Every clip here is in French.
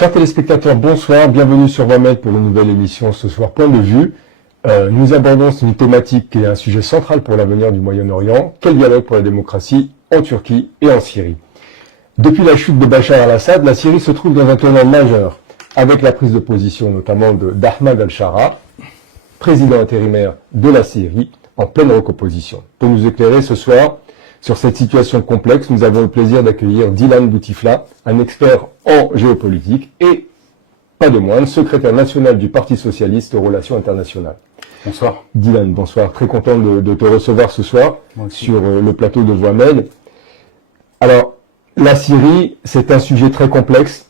Chers téléspectateurs, bonsoir, bienvenue sur Voix-Med pour une nouvelle émission ce soir, Point de vue. Nous abordons une thématique qui est un sujet central pour l'avenir du Moyen-Orient. Quel dialogue pour la démocratie en Turquie et en Syrie? Depuis la chute de Bachar al-Assad, la Syrie se trouve dans un tournant majeur, avec la prise de position notamment d'Ahmad al-Shara, président intérimaire de la Syrie, en pleine recomposition. Pour nous éclairer ce soir sur cette situation complexe, nous avons le plaisir d'accueillir Dilan Boutifla, un expert en géopolitique et, pas de moindre, secrétaire national du Parti socialiste aux relations internationales. Bonsoir. Dilan, bonsoir. Très content de te recevoir ce soir sur le plateau de Voix-Med. Alors, la Syrie, c'est un sujet très complexe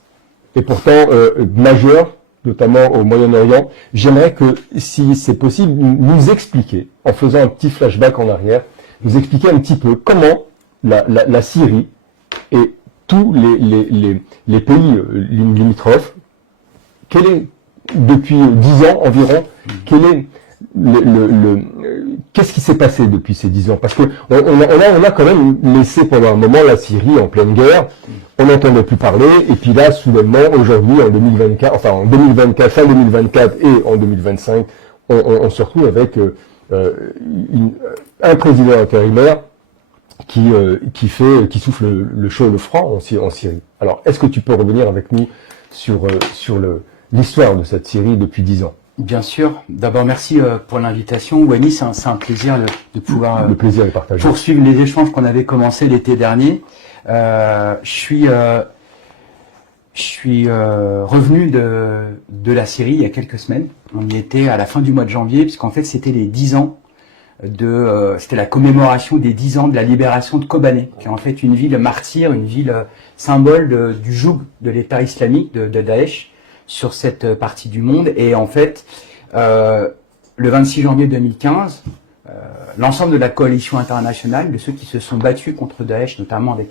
et pourtant majeur, notamment au Moyen-Orient. J'aimerais que, si c'est possible, nous expliquer, en faisant un petit flashback en arrière, nous expliquer un petit peu comment la Syrie et tous les pays limitrophes, quel est, depuis 10 ans environ, quel est qu'est-ce qui s'est passé depuis ces 10 ans? Parce que on a quand même laissé pendant un moment la Syrie en pleine guerre, on n'entendait plus parler, et puis là, soudainement, aujourd'hui, en 2024, enfin en 2024, fin 2024 et en 2025, on se retrouve avec un président intérimaire qui souffle le chaud et le froid en Syrie. Alors, est-ce que tu peux revenir avec nous sur l'histoire de cette Syrie depuis 10 ans? Bien sûr. D'abord, merci pour l'invitation. Wani, c'est un plaisir de pouvoir le plaisir est partagé. Poursuivre les échanges qu'on avait commencés l'été dernier. Je suis revenu de la Syrie il y a quelques semaines. On y était à la fin du mois de janvier, puisqu'en fait, c'était les 10 ans c'était la commémoration des 10 ans de la libération de Kobané, qui est en fait une ville martyre, une ville symbole du joug de l'État islamique, de Daesh, sur cette partie du monde. Et en fait, le 26 janvier 2015, l'ensemble de la coalition internationale, de ceux qui se sont battus contre Daesh, notamment avec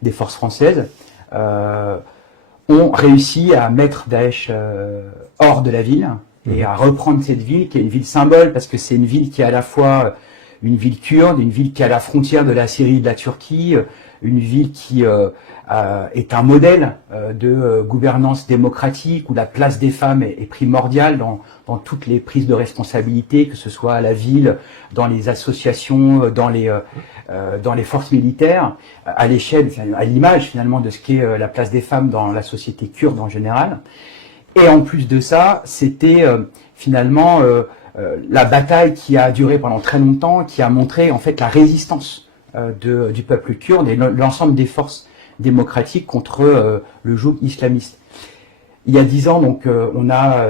des forces françaises, ont réussi à mettre Daesh hors de la ville et à reprendre cette ville, qui est une ville symbole, parce que c'est une ville qui est à la fois une ville kurde, une ville qui est à la frontière de la Syrie et de la Turquie, une ville qui est un modèle de gouvernance démocratique, où la place des femmes est primordiale dans toutes les prises de responsabilité, que ce soit à la ville, dans les associations, dans les forces militaires, à l'échelle, à l'image finalement de ce qu'est la place des femmes dans la société kurde en général. Et en plus de ça, c'était finalement la bataille qui a duré pendant très longtemps, qui a montré en fait la résistance du peuple kurde et l'ensemble des forces démocratiques contre le joug islamiste. Il y a 10 ans, donc, on a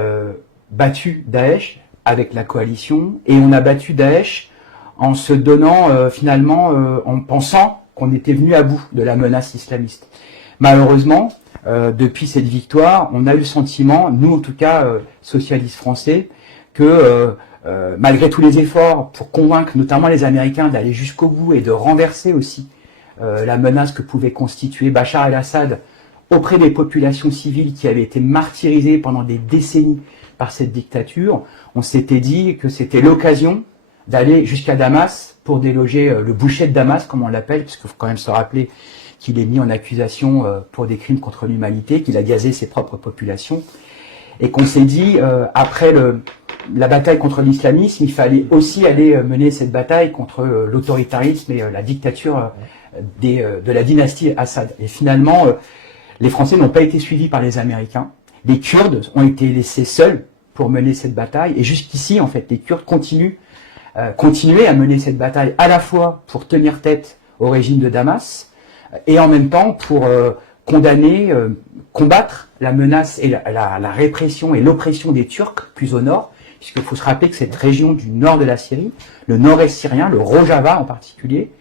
battu Daesh avec la coalition, et on a battu Daesh en se donnant finalement, en pensant qu'on était venu à bout de la menace islamiste. Malheureusement, depuis cette victoire, on a eu le sentiment, nous en tout cas socialistes français, que malgré tous les efforts pour convaincre notamment les Américains d'aller jusqu'au bout et de renverser aussi la menace que pouvait constituer Bachar el-Assad auprès des populations civiles qui avaient été martyrisées pendant des décennies par cette dictature, on s'était dit que c'était l'occasion d'aller jusqu'à Damas pour déloger le boucher de Damas, comme on l'appelle, parce qu'il faut quand même se rappeler qu'il est mis en accusation pour des crimes contre l'humanité, qu'il a gazé ses propres populations, et qu'on s'est dit, après la bataille contre l'islamisme, il fallait aussi aller mener cette bataille contre l'autoritarisme et la dictature de la dynastie Assad. Et finalement, les Français n'ont pas été suivis par les Américains. Les Kurdes ont été laissés seuls pour mener cette bataille, et jusqu'ici, en fait, les Kurdes continuaient à mener cette bataille à la fois pour tenir tête au régime de Damas, et en même temps pour condamner, combattre la menace et la répression et l'oppression des Turcs plus au nord, puisqu'il faut se rappeler que cette région du nord de la Syrie, le nord-est syrien, le Rojava en particulier,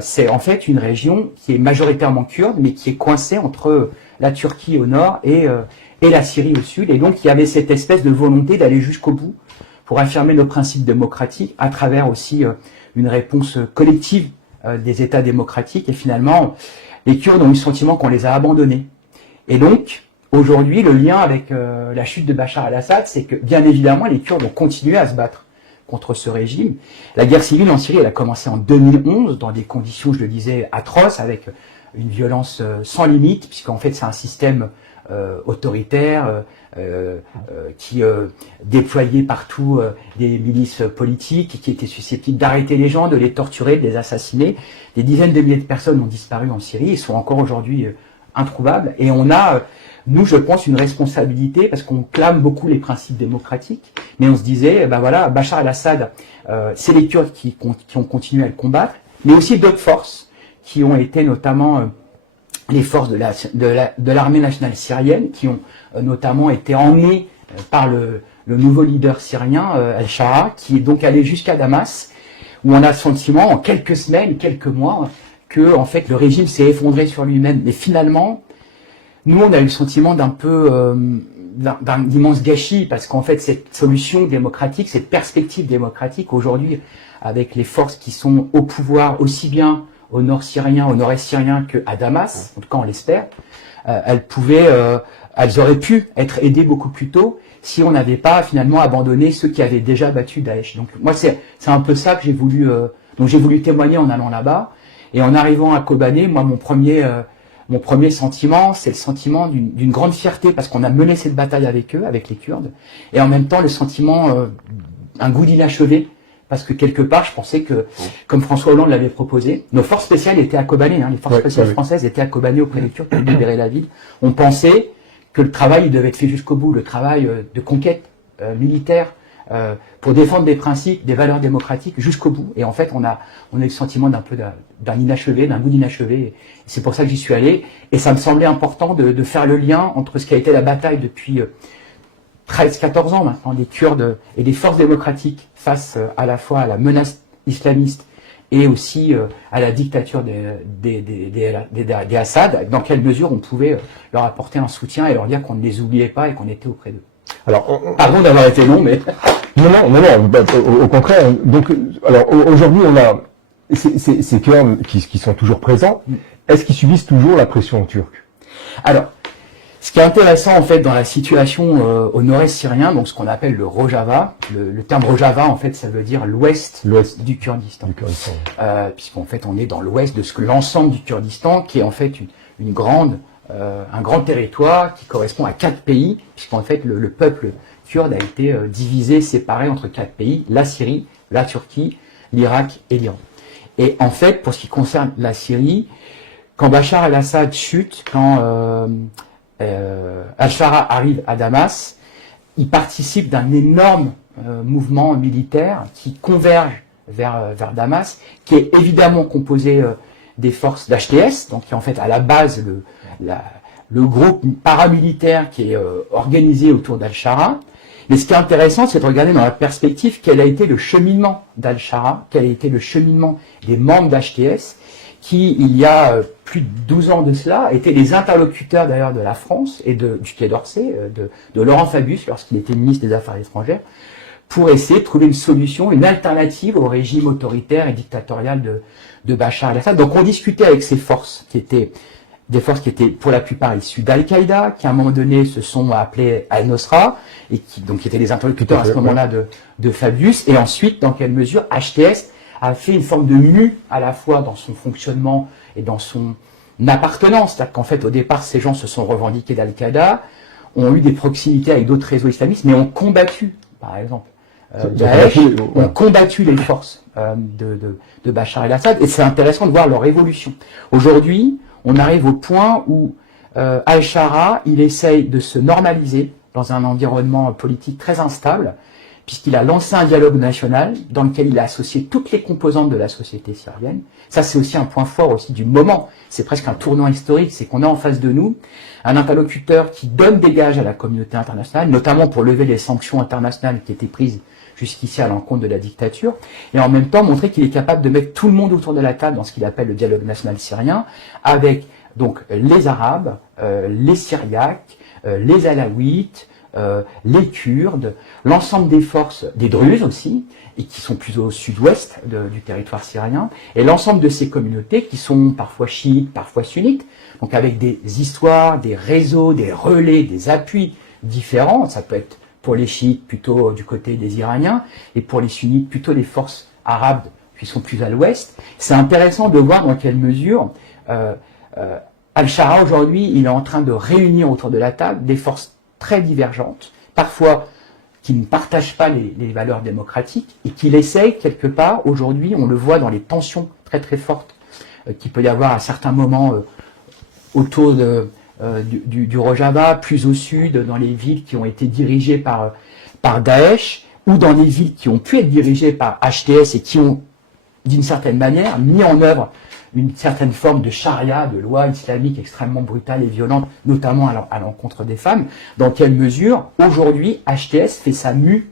c'est en fait une région qui est majoritairement kurde, mais qui est coincée entre la Turquie au nord et la Syrie au sud, et donc il y avait cette espèce de volonté d'aller jusqu'au bout pour affirmer nos principes démocratiques à travers aussi une réponse collective des États démocratiques, et finalement, les Kurdes ont eu le sentiment qu'on les a abandonnés. Et donc, aujourd'hui, le lien avec la chute de Bachar el-Assad, c'est que, bien évidemment, les Kurdes ont continué à se battre contre ce régime. La guerre civile en Syrie, elle a commencé en 2011, dans des conditions, je le disais, atroces, avec une violence sans limite, puisqu'en fait, c'est un système autoritaire, qui déployait partout des milices politiques, qui étaient susceptibles d'arrêter les gens, de les torturer, de les assassiner. Des dizaines de milliers de personnes ont disparu en Syrie et sont encore aujourd'hui introuvables. Et on a, nous, je pense, une responsabilité parce qu'on clame beaucoup les principes démocratiques, mais on se disait, ben voilà, Bachar el-Assad, c'est les Kurdes qui ont continué à le combattre, mais aussi d'autres forces qui ont été notamment les forces de l'armée nationale syrienne, qui ont notamment été emmenées par le nouveau leader syrien, Al-Shara, qui est donc allé jusqu'à Damas, où on a le sentiment, en quelques semaines, quelques mois, que en fait le régime s'est effondré sur lui-même. Mais finalement, nous, on a eu le sentiment d'un immense gâchis, parce qu'en fait, cette solution démocratique, cette perspective démocratique, aujourd'hui, avec les forces qui sont au pouvoir, aussi bien au nord syrien, au nord-est syrien qu'à Damas, en tout cas on l'espère, elles auraient pu être aidées beaucoup plus tôt si on n'avait pas finalement abandonné ceux qui avaient déjà battu Daesh. Donc moi c'est un peu ça que j'ai voulu, donc j'ai voulu témoigner en allant là-bas, et en arrivant à Kobané, moi mon premier sentiment, c'est le sentiment d'une grande fierté parce qu'on a mené cette bataille avec eux, avec les Kurdes, et en même temps le sentiment, un goût d'inachevé. Parce que quelque part, je pensais que, comme François Hollande l'avait proposé, nos forces spéciales étaient à Kobané, les forces spéciales françaises étaient à Kobané auprès des Turcs pour libérer la ville. On pensait que le travail devait être fait jusqu'au bout, le travail de conquête militaire pour défendre des principes, des valeurs démocratiques jusqu'au bout. Et en fait, on a eu le sentiment d'un inachevé, d'un goût d'inachevé. Et c'est pour ça que j'y suis allé. Et ça me semblait important de faire le lien entre ce qui a été la bataille depuis 13-14 ans maintenant, des Kurdes et des forces démocratiques face à la fois à la menace islamiste et aussi à la dictature des Assad, dans quelle mesure on pouvait leur apporter un soutien et leur dire qu'on ne les oubliait pas et qu'on était auprès d'eux. Alors, pardon d'avoir été long, mais... Non, au contraire. Donc, alors aujourd'hui, on a ces Kurdes qui sont toujours présents. Est-ce qu'ils subissent toujours la pression turque? Alors, ce qui est intéressant en fait dans la situation au nord-est syrien, donc ce qu'on appelle le Rojava, le terme Rojava en fait ça veut dire l'ouest du Kurdistan, puisqu'en fait on est dans l'ouest de ce que l'ensemble du Kurdistan, qui est en fait un grand territoire qui correspond à 4 pays, puisqu'en fait le peuple kurde a été divisé, séparé entre 4 pays, la Syrie, la Turquie, l'Irak et l'Iran. Et en fait pour ce qui concerne la Syrie, quand Bachar el-Assad chute, quand Al-Shara arrive à Damas, il participe d'un énorme mouvement militaire qui converge vers Damas, qui est évidemment composé des forces d'HTS, donc qui est en fait à la base le groupe paramilitaire qui est organisé autour d'Al-Shara. Mais ce qui est intéressant, c'est de regarder dans la perspective quel a été le cheminement d'Al-Shara, quel a été le cheminement des membres d'HTS, qui, il y a plus de 12 ans de cela, étaient les interlocuteurs d'ailleurs de la France et du Quai d'Orsay, de Laurent Fabius, lorsqu'il était ministre des Affaires étrangères, pour essayer de trouver une solution, une alternative au régime autoritaire et dictatorial de Bachar el-Assad. Donc on discutait avec ces forces, qui étaient des forces qui étaient pour la plupart issues d'Al-Qaïda, qui à un moment donné se sont appelées Al-Nosra, et qui étaient les interlocuteurs à ce moment-là de Fabius, et ensuite, dans quelle mesure HTS a fait une forme de mue à la fois dans son fonctionnement et dans son appartenance. C'est-à-dire qu'en fait, au départ, ces gens se sont revendiqués d'Al-Qaïda, ont eu des proximités avec d'autres réseaux islamistes, mais ont combattu, par exemple, Daesh, ont combattu les forces de Bachar el-Assad, et c'est intéressant de voir leur évolution. Aujourd'hui, on arrive au point où Al-Shara, il essaye de se normaliser dans un environnement politique très instable, puisqu'il a lancé un dialogue national dans lequel il a associé toutes les composantes de la société syrienne. Ça, c'est aussi un point fort aussi du moment. C'est presque un tournant historique. C'est qu'on a en face de nous un interlocuteur qui donne des gages à la communauté internationale, notamment pour lever les sanctions internationales qui étaient prises jusqu'ici à l'encontre de la dictature, et en même temps montrer qu'il est capable de mettre tout le monde autour de la table dans ce qu'il appelle le dialogue national syrien, avec donc les Arabes, les Syriaques, les Alaouites, les Kurdes, l'ensemble des forces, des Druzes aussi, et qui sont plus au sud-ouest du territoire syrien, et l'ensemble de ces communautés qui sont parfois chiites, parfois sunnites, donc avec des histoires, des réseaux, des relais, des appuis différents. Ça peut être pour les chiites plutôt du côté des Iraniens, et pour les sunnites plutôt les forces arabes qui sont plus à l'ouest. C'est intéressant de voir dans quelle mesure Al-Shara, aujourd'hui, il est en train de réunir autour de la table des forces très divergentes, parfois qui ne partagent pas les valeurs démocratiques et qu'il essaye quelque part, aujourd'hui, on le voit dans les tensions très très fortes qu'il peut y avoir à certains moments autour du Rojava, plus au sud, dans les villes qui ont été dirigées par Daesh, ou dans les villes qui ont pu être dirigées par HTS et qui ont, d'une certaine manière, mis en œuvre une certaine forme de charia, de loi islamique extrêmement brutale et violente, notamment à l'encontre des femmes. Dans quelle mesure, aujourd'hui, HTS fait sa mue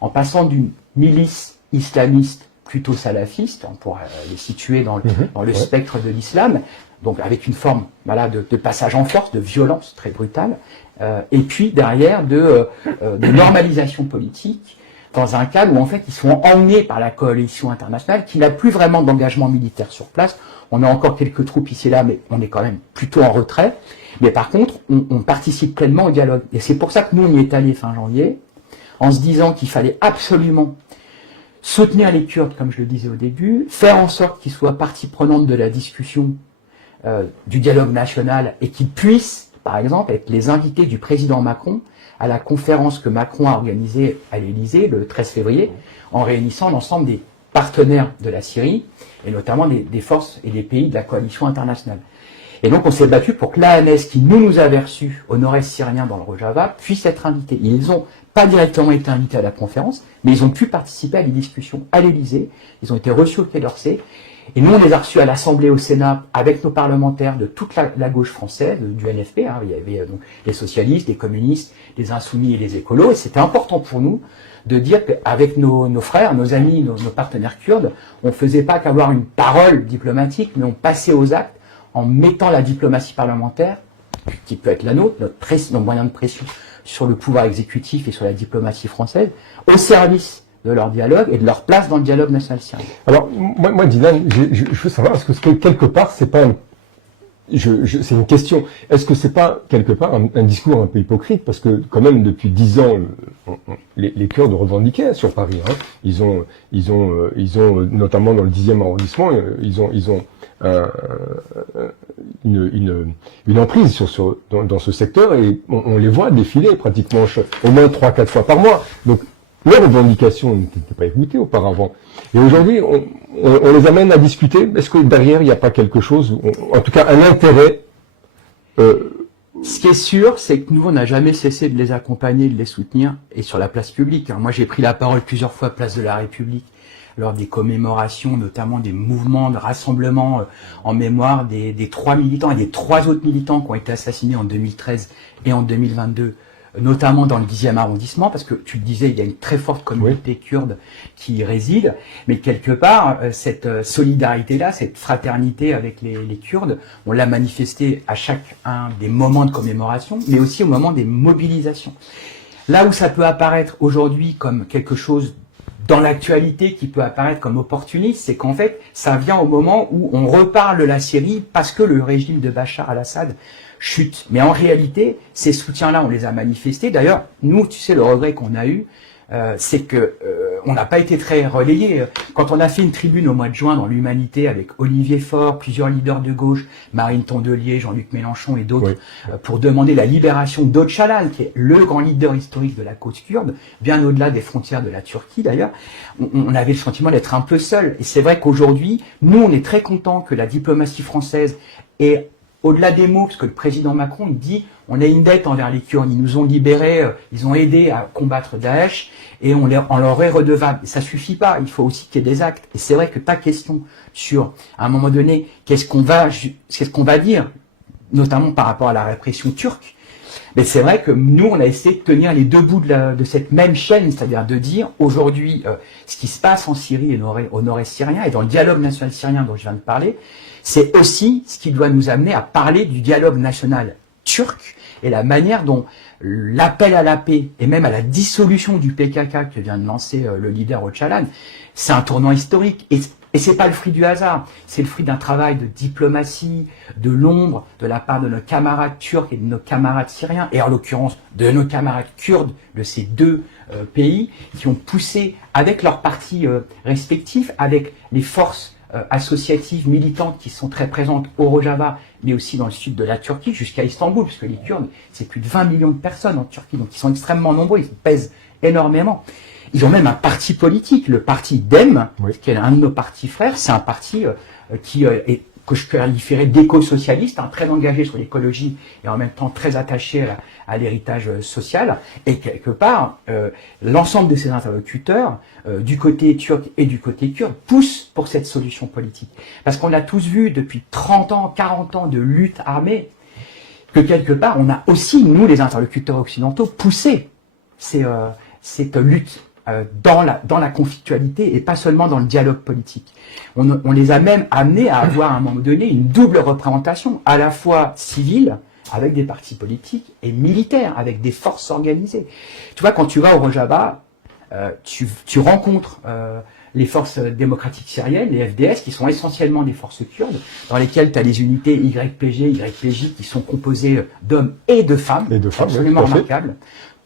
en passant d'une milice islamiste plutôt salafiste, on pourrait les situer dans le spectre de l'islam, donc avec une forme de passage en force, de violence très brutale, et puis derrière de normalisation politique, dans un cadre où en fait ils sont emmenés par la coalition internationale qui n'a plus vraiment d'engagement militaire sur place. On a encore quelques troupes ici et là, mais on est quand même plutôt en retrait. Mais par contre, on participe pleinement au dialogue. Et c'est pour ça que nous, on y est allé fin janvier, en se disant qu'il fallait absolument soutenir les Kurdes, comme je le disais au début, faire en sorte qu'ils soient partie prenante de la discussion du dialogue national et qu'ils puissent, par exemple, être les invités du président Macron à la conférence que Macron a organisée à l'Élysée le 13 février, en réunissant l'ensemble des partenaires de la Syrie, et notamment des forces et des pays de la coalition internationale. Et donc on s'est battu pour que l'ANS, qui nous avait reçus au nord-est syrien dans le Rojava, puisse être invité. Et ils n'ont pas directement été invités à la conférence, mais ils ont pu participer à des discussions à l'Élysée, ils ont été reçus au Quai d'Orsay, et nous on les a reçus à l'Assemblée, au Sénat, avec nos parlementaires de toute la gauche française, du NFP, il y avait donc les socialistes, les communistes, les insoumis et les écolos, et c'était important pour nous de dire qu'avec nos frères, nos amis, nos partenaires kurdes, on ne faisait pas qu'avoir une parole diplomatique, mais on passait aux actes en mettant la diplomatie parlementaire, qui peut être la nôtre, nos moyens de pression sur le pouvoir exécutif et sur la diplomatie française, au service de leur dialogue et de leur place dans le dialogue national syrien. Alors, moi Dylan, je veux savoir, est-ce que quelque part, c'est pas c'est une question. Est-ce que c'est pas quelque part un discours un peu hypocrite, parce que quand même depuis 10 ans, les Kurdes revendiquaient sur Paris. Hein. Ils ont notamment dans le 10e arrondissement, ils ont une emprise dans ce secteur, et on les voit défiler pratiquement au moins 3-4 fois par mois. Donc leurs revendications n'étaient pas écoutées auparavant. Et aujourd'hui, on les amène à discuter. Est-ce que derrière, il n'y a pas quelque chose, en tout cas un intérêt Ce qui est sûr, c'est que nous, on n'a jamais cessé de les accompagner, de les soutenir, et sur la place publique. Moi, j'ai pris la parole plusieurs fois place de la République, lors des commémorations, notamment des mouvements de rassemblement en mémoire des 3 militants et des 3 autres militants qui ont été assassinés en 2013 et en 2022, notamment dans le 10e arrondissement, parce que tu le disais, il y a une très forte communauté kurde qui y réside, mais quelque part, cette solidarité-là, cette fraternité avec les Kurdes, on l'a manifestée à chacun des moments de commémoration, mais aussi au moment des mobilisations. Là où ça peut apparaître aujourd'hui comme quelque chose dans l'actualité qui peut apparaître comme opportuniste, c'est qu'en fait, ça vient au moment où on reparle de la Syrie parce que le régime de Bachar al-Assad chute. Mais en réalité, ces soutiens-là, on les a manifestés. D'ailleurs, nous, tu sais, le regret qu'on a eu, c'est que on n'a pas été très relayés. Quand on a fait une tribune au mois de juin dans l'Humanité avec Olivier Faure, plusieurs leaders de gauche, Marine Tondelier, Jean-Luc Mélenchon et d'autres, pour demander la libération d'Öcalan, qui est le grand leader historique de la cause kurde, bien au-delà des frontières de la Turquie d'ailleurs, on avait le sentiment d'être un peu seul. Et c'est vrai qu'aujourd'hui, nous, on est très contents que la diplomatie française ait, au-delà des mots, parce que le président Macron, il dit, on a une dette envers les Kurdes, ils nous ont libérés, ils ont aidé à combattre Daesh, et on leur est redevable. Et ça suffit pas, il faut aussi qu'il y ait des actes. Et c'est vrai que ta question sur, à un moment donné, qu'est-ce qu'on va dire, notamment par rapport à la répression turque, mais c'est vrai que nous, on a essayé de tenir les deux bouts de cette même chaîne, c'est-à-dire de dire, aujourd'hui, ce qui se passe en Syrie et au nord-est syrien, et dans le dialogue national syrien dont je viens de parler, c'est aussi ce qui doit nous amener à parler du dialogue national turc et la manière dont l'appel à la paix et même à la dissolution du PKK que vient de lancer le leader Öcalan, c'est un tournant historique. Et c'est pas le fruit du hasard, c'est le fruit d'un travail de diplomatie, de l'ombre, de la part de nos camarades turcs et de nos camarades syriens, et en l'occurrence de nos camarades kurdes de ces deux pays, qui ont poussé avec leurs partis respectifs, avec les forces associatives, militantes qui sont très présentes au Rojava, mais aussi dans le sud de la Turquie, jusqu'à Istanbul, puisque les Kurdes, c'est plus de 20 millions de personnes en Turquie, donc ils sont extrêmement nombreux, ils pèsent énormément. Ils ont même un parti politique, le parti DEM, qui est un de nos partis frères. C'est un parti que je qualifierais d'éco-socialiste, très engagé sur l'écologie et en même temps très attaché à l'héritage social. Et quelque part, l'ensemble de ces interlocuteurs, du côté turc et du côté kurde, poussent pour cette solution politique. Parce qu'on a tous vu depuis 30 ans, 40 ans de lutte armée, que quelque part, on a aussi, nous les interlocuteurs occidentaux, poussé cette lutte dans la conflictualité et pas seulement dans le dialogue politique. On les a même amenés à avoir à un moment donné une double représentation, à la fois civile, avec des partis politiques, et militaires, avec des forces organisées. Tu vois, quand tu vas au Rojava, tu rencontres les forces démocratiques syriennes, les FDS, qui sont essentiellement des forces kurdes, dans lesquelles tu as les unités YPG, YPJ, qui sont composées d'hommes et de femmes, absolument remarquables.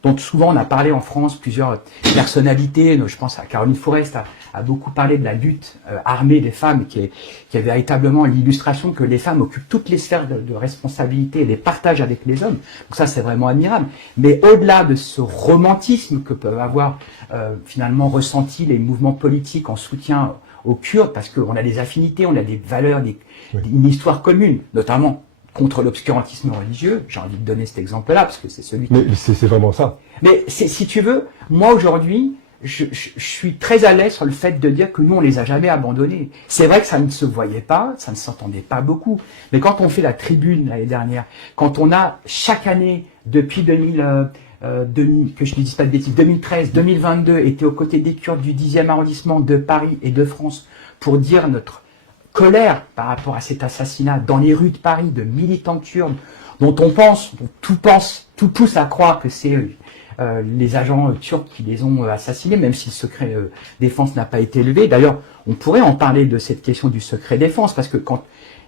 Donc souvent on a parlé en France, plusieurs personnalités, je pense à Caroline Fourest, a beaucoup parlé de la lutte armée des femmes, qui est véritablement l'illustration que les femmes occupent toutes les sphères de responsabilité et les partagent avec les hommes. Donc ça c'est vraiment admirable. Mais au-delà de ce romantisme que peuvent avoir finalement ressenti les mouvements politiques en soutien aux Kurdes, parce qu'on a des affinités, on a des valeurs, une histoire commune, notamment contre l'obscurantisme religieux, j'ai envie de donner cet exemple-là, parce que c'est celui Mais c'est vraiment ça. Mais si tu veux, moi aujourd'hui, je suis très à l'aise sur le fait de dire que nous, on les a jamais abandonnés. C'est vrai que ça ne se voyait pas, ça ne s'entendait pas beaucoup, mais quand on fait la tribune l'année dernière, quand on a chaque année, depuis que je ne dise pas de bêtises, 2013, 2022, été aux côtés des Kurdes du 10e arrondissement de Paris et de France pour dire notre colère par rapport à cet assassinat dans les rues de Paris de militants kurdes dont tout pousse à croire que c'est les agents turcs qui les ont assassinés, même si le secret défense n'a pas été levé. D'ailleurs, on pourrait en parler de cette question du secret défense, parce que quand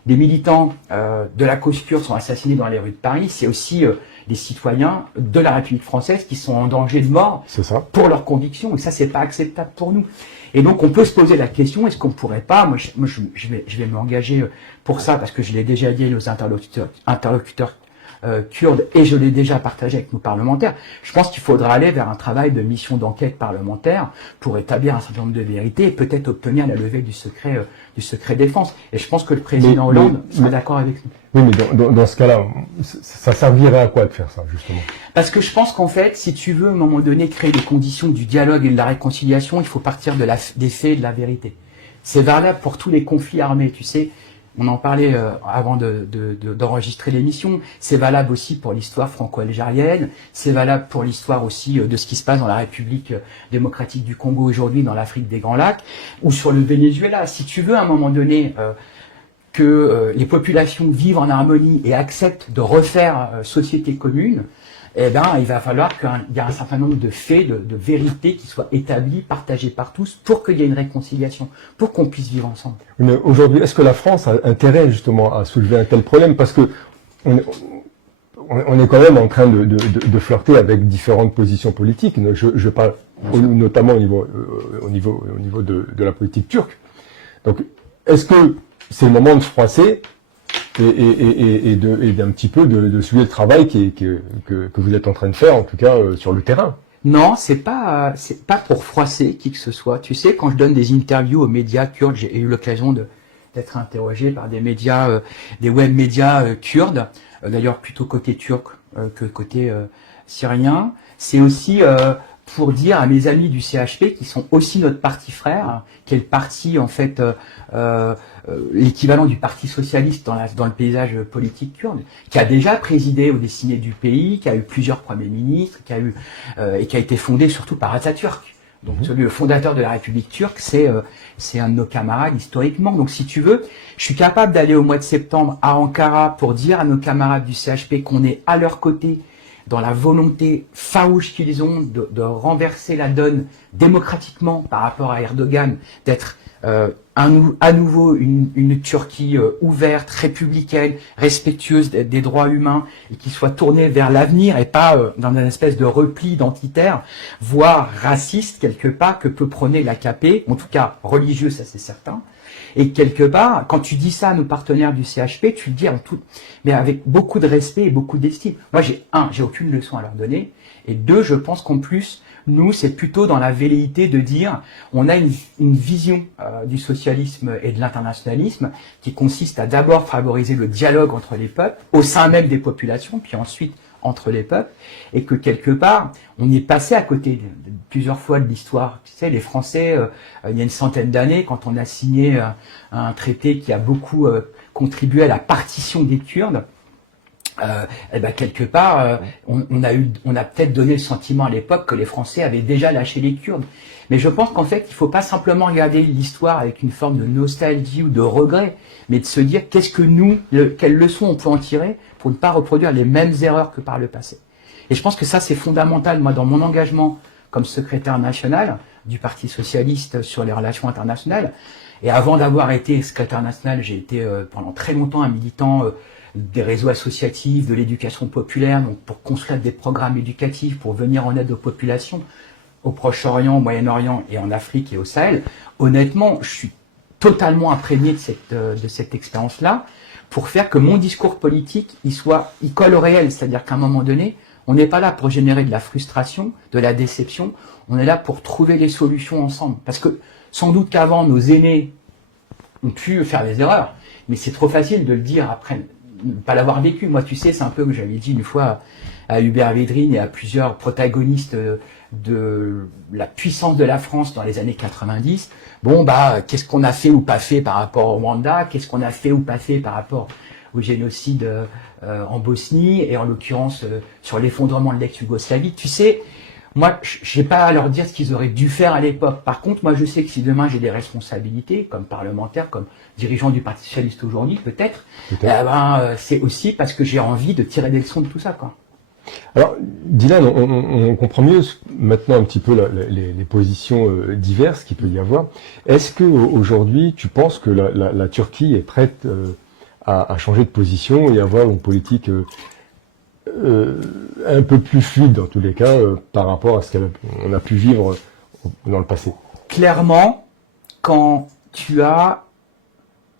des militants de la cause kurde sont assassinés dans les rues de Paris, c'est aussi des citoyens de la République française qui sont en danger de mort pour leurs convictions, et ça, c'est pas acceptable pour nous. Et donc, on peut se poser la question, est-ce qu'on pourrait pas, moi je vais m'engager pour ça, parce que je l'ai déjà dit à nos interlocuteurs kurdes, et je l'ai déjà partagé avec nos parlementaires, je pense qu'il faudra aller vers un travail de mission d'enquête parlementaire pour établir un certain nombre de vérités et peut-être obtenir la levée du secret défense. Et je pense que le président Hollande sera d'accord avec nous. Oui, mais dans ce cas-là, ça servirait à quoi de faire ça, justement? Parce que je pense qu'en fait, si tu veux, à un moment donné, créer les conditions du dialogue et de la réconciliation, il faut partir des faits et de la vérité. C'est valable pour tous les conflits armés, tu sais. On en parlait avant d'enregistrer l'émission. C'est valable aussi pour l'histoire franco-algérienne. C'est valable pour l'histoire aussi de ce qui se passe dans la République démocratique du Congo aujourd'hui, dans l'Afrique des Grands Lacs, ou sur le Venezuela. Si tu veux, à un moment donné, que les populations vivent en harmonie et acceptent de refaire société commune, eh ben, il va falloir qu'il y ait un certain nombre de faits, de vérités qui soient établis, partagés par tous, pour qu'il y ait une réconciliation, pour qu'on puisse vivre ensemble. Mais aujourd'hui, est-ce que la France a intérêt justement à soulever un tel problème? Parce que on est quand même en train de flirter avec différentes positions politiques. Je parle notamment au niveau de la politique turque. Donc, est-ce que c'est le moment de se froisser et d'un petit peu de suivre le travail que vous êtes en train de faire, en tout cas sur le terrain? Non, c'est pas pour froisser qui que ce soit. Tu sais, quand je donne des interviews aux médias kurdes, j'ai eu l'occasion d'être interrogé par des médias, des web médias kurdes, d'ailleurs plutôt côté turc que côté syrien. C'est aussi pour dire à mes amis du CHP, qui sont aussi notre parti frère, qui est le parti en fait l'équivalent du parti socialiste dans le paysage politique kurde, qui a déjà présidé aux destinées du pays, qui a eu plusieurs premiers ministres, qui a été fondé surtout par Atatürk. Donc le fondateur de la République turque, c'est un de nos camarades historiquement. Donc si tu veux, je suis capable d'aller au mois de septembre à Ankara pour dire à nos camarades du CHP qu'on est à leur côté dans la volonté farouche qu'ils ont de renverser la donne démocratiquement par rapport à Erdogan, d'être à nouveau une Turquie ouverte, républicaine, respectueuse des droits humains et qui soit tournée vers l'avenir et pas dans une espèce de repli identitaire, voire raciste quelque part que peut prôner l'AKP, en tout cas religieux, ça c'est certain. Et quelque part, quand tu dis ça à nos partenaires du CHP, tu le dis en tout, mais avec beaucoup de respect et beaucoup d'estime. Moi, j'ai aucune leçon à leur donner. Et deux, je pense qu'en plus, nous, c'est plutôt dans la velléité de dire, on a une vision du socialisme et de l'internationalisme qui consiste à d'abord favoriser le dialogue entre les peuples, au sein même des populations, puis ensuite entre les peuples, et que quelque part, on est passé à côté de plusieurs fois de l'histoire. Tu sais, les Français, il y a une centaine d'années, quand on a signé un traité qui a beaucoup contribué à la partition des Kurdes, et ben quelque part, on a peut-être donné le sentiment à l'époque que les Français avaient déjà lâché les Kurdes. Mais je pense qu'en fait, il faut pas simplement regarder l'histoire avec une forme de nostalgie ou de regret, mais de se dire qu'est-ce que nous, quelles leçons on peut en tirer pour ne pas reproduire les mêmes erreurs que par le passé. Et je pense que ça, c'est fondamental, moi, dans mon engagement comme secrétaire national du Parti socialiste sur les relations internationales. Et avant d'avoir été secrétaire national, j'ai été pendant très longtemps un militant des réseaux associatifs, de l'éducation populaire, donc pour construire des programmes éducatifs, pour venir en aide aux populations, au Proche-Orient, au Moyen-Orient et en Afrique et au Sahel. Honnêtement, je suis totalement imprégné de cette expérience-là pour faire que mon discours politique, il colle au réel. C'est-à-dire qu'à un moment donné, on n'est pas là pour générer de la frustration, de la déception, on est là pour trouver les solutions ensemble. Parce que sans doute qu'avant, nos aînés ont pu faire des erreurs, mais c'est trop facile de le dire après ne pas l'avoir vécu. Moi, tu sais, c'est un peu que j'avais dit une fois à Hubert Védrine et à plusieurs protagonistes de la puissance de la France dans les années 90. Bon, qu'est-ce qu'on a fait ou pas fait par rapport au Rwanda? Qu'est-ce qu'on a fait ou pas fait par rapport au génocide en Bosnie et en l'occurrence sur l'effondrement de l'ex-Yougoslavie? Tu sais, moi, je n'ai pas à leur dire ce qu'ils auraient dû faire à l'époque. Par contre, moi, je sais que si demain j'ai des responsabilités, comme parlementaire, comme dirigeant du Parti socialiste aujourd'hui, peut-être, c'est aussi parce que j'ai envie de tirer des leçons de tout ça, quoi. Alors, Dylan, on comprend mieux maintenant un petit peu les positions diverses qu'il peut y avoir. Est-ce que aujourd'hui, tu penses que la Turquie est prête à changer de position et avoir une politique un peu plus fluide dans tous les cas par rapport à ce qu'on a pu vivre dans le passé? Clairement, quand tu as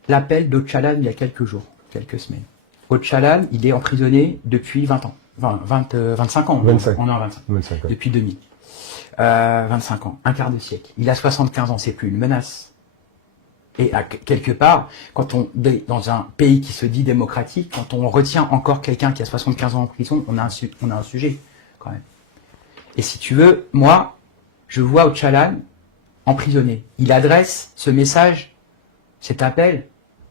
l'appel d'Öcalan il y a quelques jours, quelques semaines, Öcalan, il est emprisonné depuis 20 ans. 25 ans. 25. On est en 25 ans. Depuis 2000. 25 ans. Un quart de siècle. Il a 75 ans. C'est plus une menace. Et quelque part, quand on est dans un pays qui se dit démocratique, quand on retient encore quelqu'un qui a 75 ans en prison, on a un sujet, quand même. Et si tu veux, moi, je vois Öcalan emprisonné. Il adresse ce message, cet appel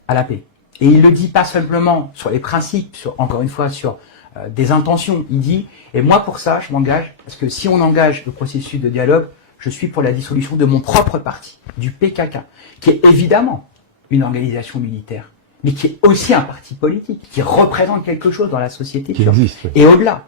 à la paix. Et il le dit pas simplement sur les principes, encore une fois, sur des intentions. Il dit, et moi pour ça, je m'engage, parce que si on engage le processus de dialogue, je suis pour la dissolution de mon propre parti, du PKK, qui est évidemment une organisation militaire, mais qui est aussi un parti politique, qui représente quelque chose dans la société qui existe, oui. Et au-delà.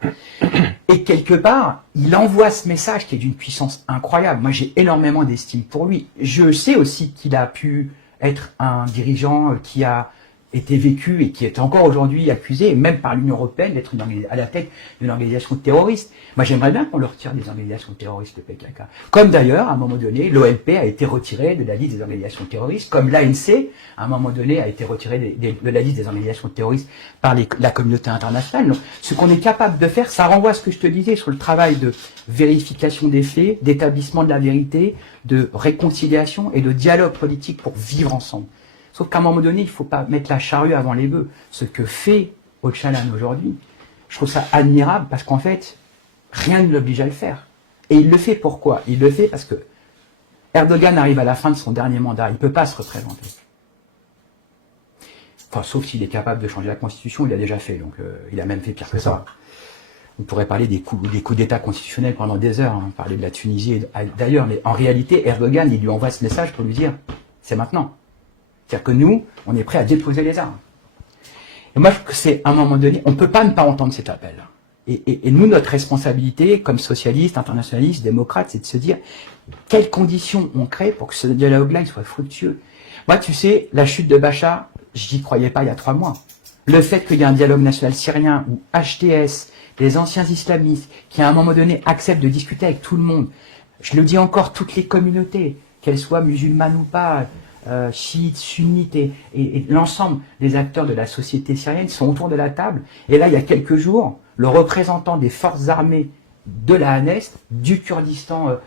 Et quelque part, il envoie ce message qui est d'une puissance incroyable. Moi, j'ai énormément d'estime pour lui. Je sais aussi qu'il a pu être un dirigeant qui a été vécu et qui est encore aujourd'hui accusé, même par l'Union européenne, d'être à la tête d'une organisation terroriste. Moi, j'aimerais bien qu'on le retire des organisations terroristes, le PKK. Comme d'ailleurs, à un moment donné, l'OLP a été retiré de la liste des organisations terroristes, comme l'ANC, à un moment donné, a été retiré de la liste des organisations terroristes par la communauté internationale. Donc, ce qu'on est capable de faire, ça renvoie à ce que je te disais sur le travail de vérification des faits, d'établissement de la vérité, de réconciliation et de dialogue politique pour vivre ensemble. Sauf qu'à un moment donné, il ne faut pas mettre la charrue avant les bœufs. Ce que fait Öcalan aujourd'hui, je trouve ça admirable parce qu'en fait, rien ne l'oblige à le faire. Et il le fait pourquoi? Il le fait parce que Erdogan arrive à la fin de son dernier mandat. Il ne peut pas se représenter. Enfin, sauf s'il est capable de changer la Constitution, il l'a déjà fait. Donc, il a même fait pire que ça. On pourrait parler des coups d'État constitutionnels pendant des heures, hein, parler de la Tunisie et d'ailleurs. Mais en réalité, Erdogan, il lui envoie ce message pour lui dire, c'est maintenant. C'est-à-dire que nous, on est prêt à déposer les armes. Et moi, je trouve que c'est à un moment donné, on ne peut pas ne pas entendre cet appel. Et nous, notre responsabilité, comme socialistes, internationalistes, démocrates, c'est de se dire quelles conditions on crée pour que ce dialogue-là soit fructueux. Moi, tu sais, la chute de Bachar, j'y croyais pas il y a 3 mois. Le fait qu'il y ait un dialogue national syrien où HTS, les anciens islamistes, qui à un moment donné acceptent de discuter avec tout le monde, je le dis encore, toutes les communautés, qu'elles soient musulmanes ou pas, chiites, sunnites et l'ensemble des acteurs de la société syrienne sont autour de la table. Et là, il y a quelques jours, le représentant des forces armées de la Hanest, du Kurdistan,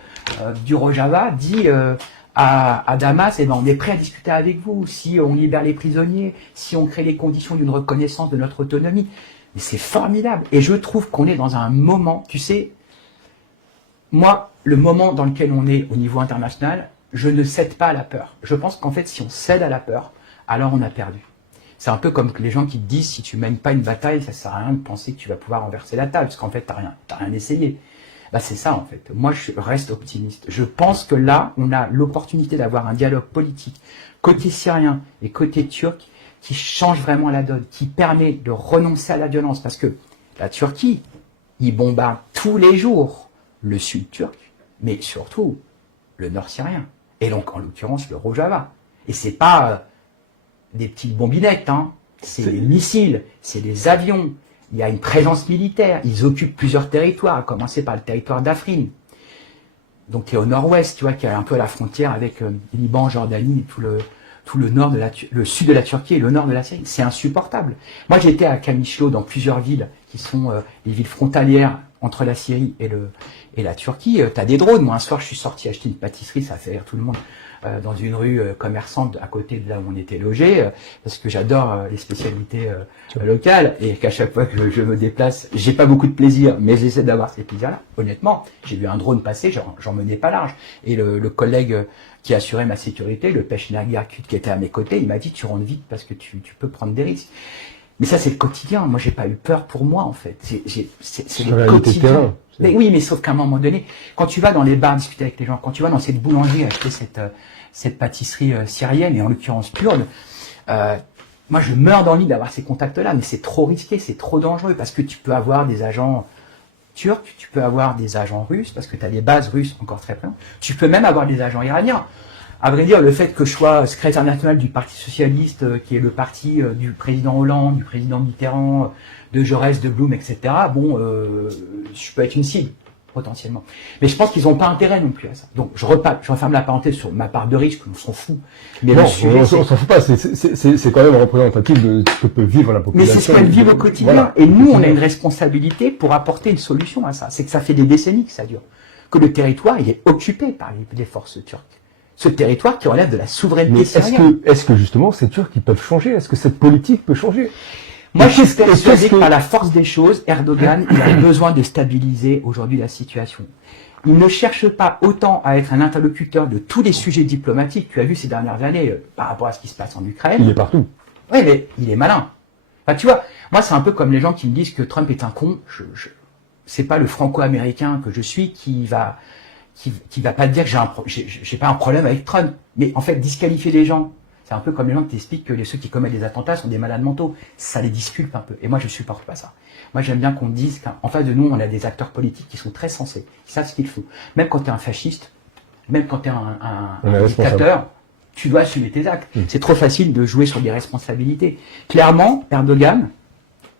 du Rojava, dit à Damas, eh ben, on est prêt à discuter avec vous si on libère les prisonniers, si on crée les conditions d'une reconnaissance de notre autonomie. Mais c'est formidable. Et je trouve qu'on est dans un moment, tu sais, moi, le moment dans lequel on est au niveau international, je ne cède pas à la peur. Je pense qu'en fait, si on cède à la peur, alors on a perdu. C'est un peu comme les gens qui te disent, si tu mènes pas une bataille, ça sert à rien de penser que tu vas pouvoir renverser la table, parce qu'en fait, t'as rien essayé. Bah, c'est ça, en fait. Moi, je reste optimiste. Je pense que là, on a l'opportunité d'avoir un dialogue politique, côté syrien et côté turc, qui change vraiment la donne, qui permet de renoncer à la violence, parce que la Turquie, ils bombardent tous les jours le sud turc, mais surtout le nord syrien. Et donc, en l'occurrence, le Rojava. Et c'est pas des petites bombinettes, hein. C'est des missiles, c'est des avions. Il y a une présence militaire. Ils occupent plusieurs territoires, à commencer par le territoire d'Afrin. Donc, qui est au nord-ouest, tu vois, qui est un peu à la frontière avec Liban, Jordanie, et tout le nord le sud de la Turquie et le nord de la Syrie. C'est insupportable. Moi, j'étais à Kamışlo, dans plusieurs villes qui sont les villes frontalières entre la Syrie et la Turquie. T'as des drones. Moi, un soir, je suis sorti acheter une pâtisserie, ça fait rire tout le monde, dans une rue commerçante à côté de là où on était logé, parce que j'adore les spécialités locales, et qu'à chaque fois que je me déplace, j'ai pas beaucoup de plaisir, mais j'essaie d'avoir ces plaisirs-là. Honnêtement, j'ai vu un drone passer, j'en menais pas large. Et le collègue qui assurait ma sécurité, le Peshmerga qui était à mes côtés, il m'a dit, tu rentres vite parce que tu peux prendre des risques. Mais ça, c'est le quotidien. Moi, j'ai pas eu peur pour moi, en fait. C'est le quotidien. Mais oui, mais sauf qu'à un moment donné, quand tu vas dans les bars discuter avec les gens, quand tu vas dans cette boulangerie acheter cette pâtisserie syrienne, et en l'occurrence kurde, moi, je meurs d'envie d'avoir ces contacts-là, mais c'est trop risqué, c'est trop dangereux, parce que tu peux avoir des agents turcs, tu peux avoir des agents russes, parce que tu as des bases russes encore très présentes, tu peux même avoir des agents iraniens. À vrai dire, le fait que je sois secrétaire national du Parti Socialiste, qui est le parti du président Hollande, du président Mitterrand, de Jaurès, de Blum, etc., bon, je peux être une cible, potentiellement. Mais je pense qu'ils n'ont pas intérêt non plus à ça. Donc, je referme la parenthèse sur ma part de risque, on s'en fout. Mais non, on s'en fout pas, c'est quand même représentatif de ce que peut vivre la population. Mais c'est ce qu'elle vit au quotidien. Voilà. Et nous, on a une responsabilité pour apporter une solution à ça. C'est que ça fait des décennies que ça dure. Que le territoire, il est occupé par les forces turques. Ce territoire qui relève de la souveraineté syrienne. Est-ce que justement ces Turcs ils peuvent changer? Est-ce que cette politique peut changer? Moi, je suis persuadé que par la force des choses, Erdogan, il a besoin de stabiliser aujourd'hui la situation. Il ne cherche pas autant à être un interlocuteur de tous les sujets diplomatiques. Tu as vu ces dernières années par rapport à ce qui se passe en Ukraine. Il est partout. Oui, mais il est malin. Enfin, tu vois, moi, c'est un peu comme les gens qui me disent que Trump est un con. C'est pas le franco-américain que je suis qui va pas te dire que j'ai pas un problème avec Trump. Mais en fait, disqualifier les gens, c'est un peu comme les gens qui t'expliquent que ceux qui commettent des attentats sont des malades mentaux. Ça les disculpe un peu. Et moi, je supporte pas ça. Moi, j'aime bien qu'on me dise qu'en face de nous, on a des acteurs politiques qui sont très sensés, qui savent ce qu'il faut. Même quand tu es un fasciste, même quand tu es un dictateur, tu dois assumer tes actes. C'est trop facile de jouer sur des responsabilités. Clairement, Erdogan,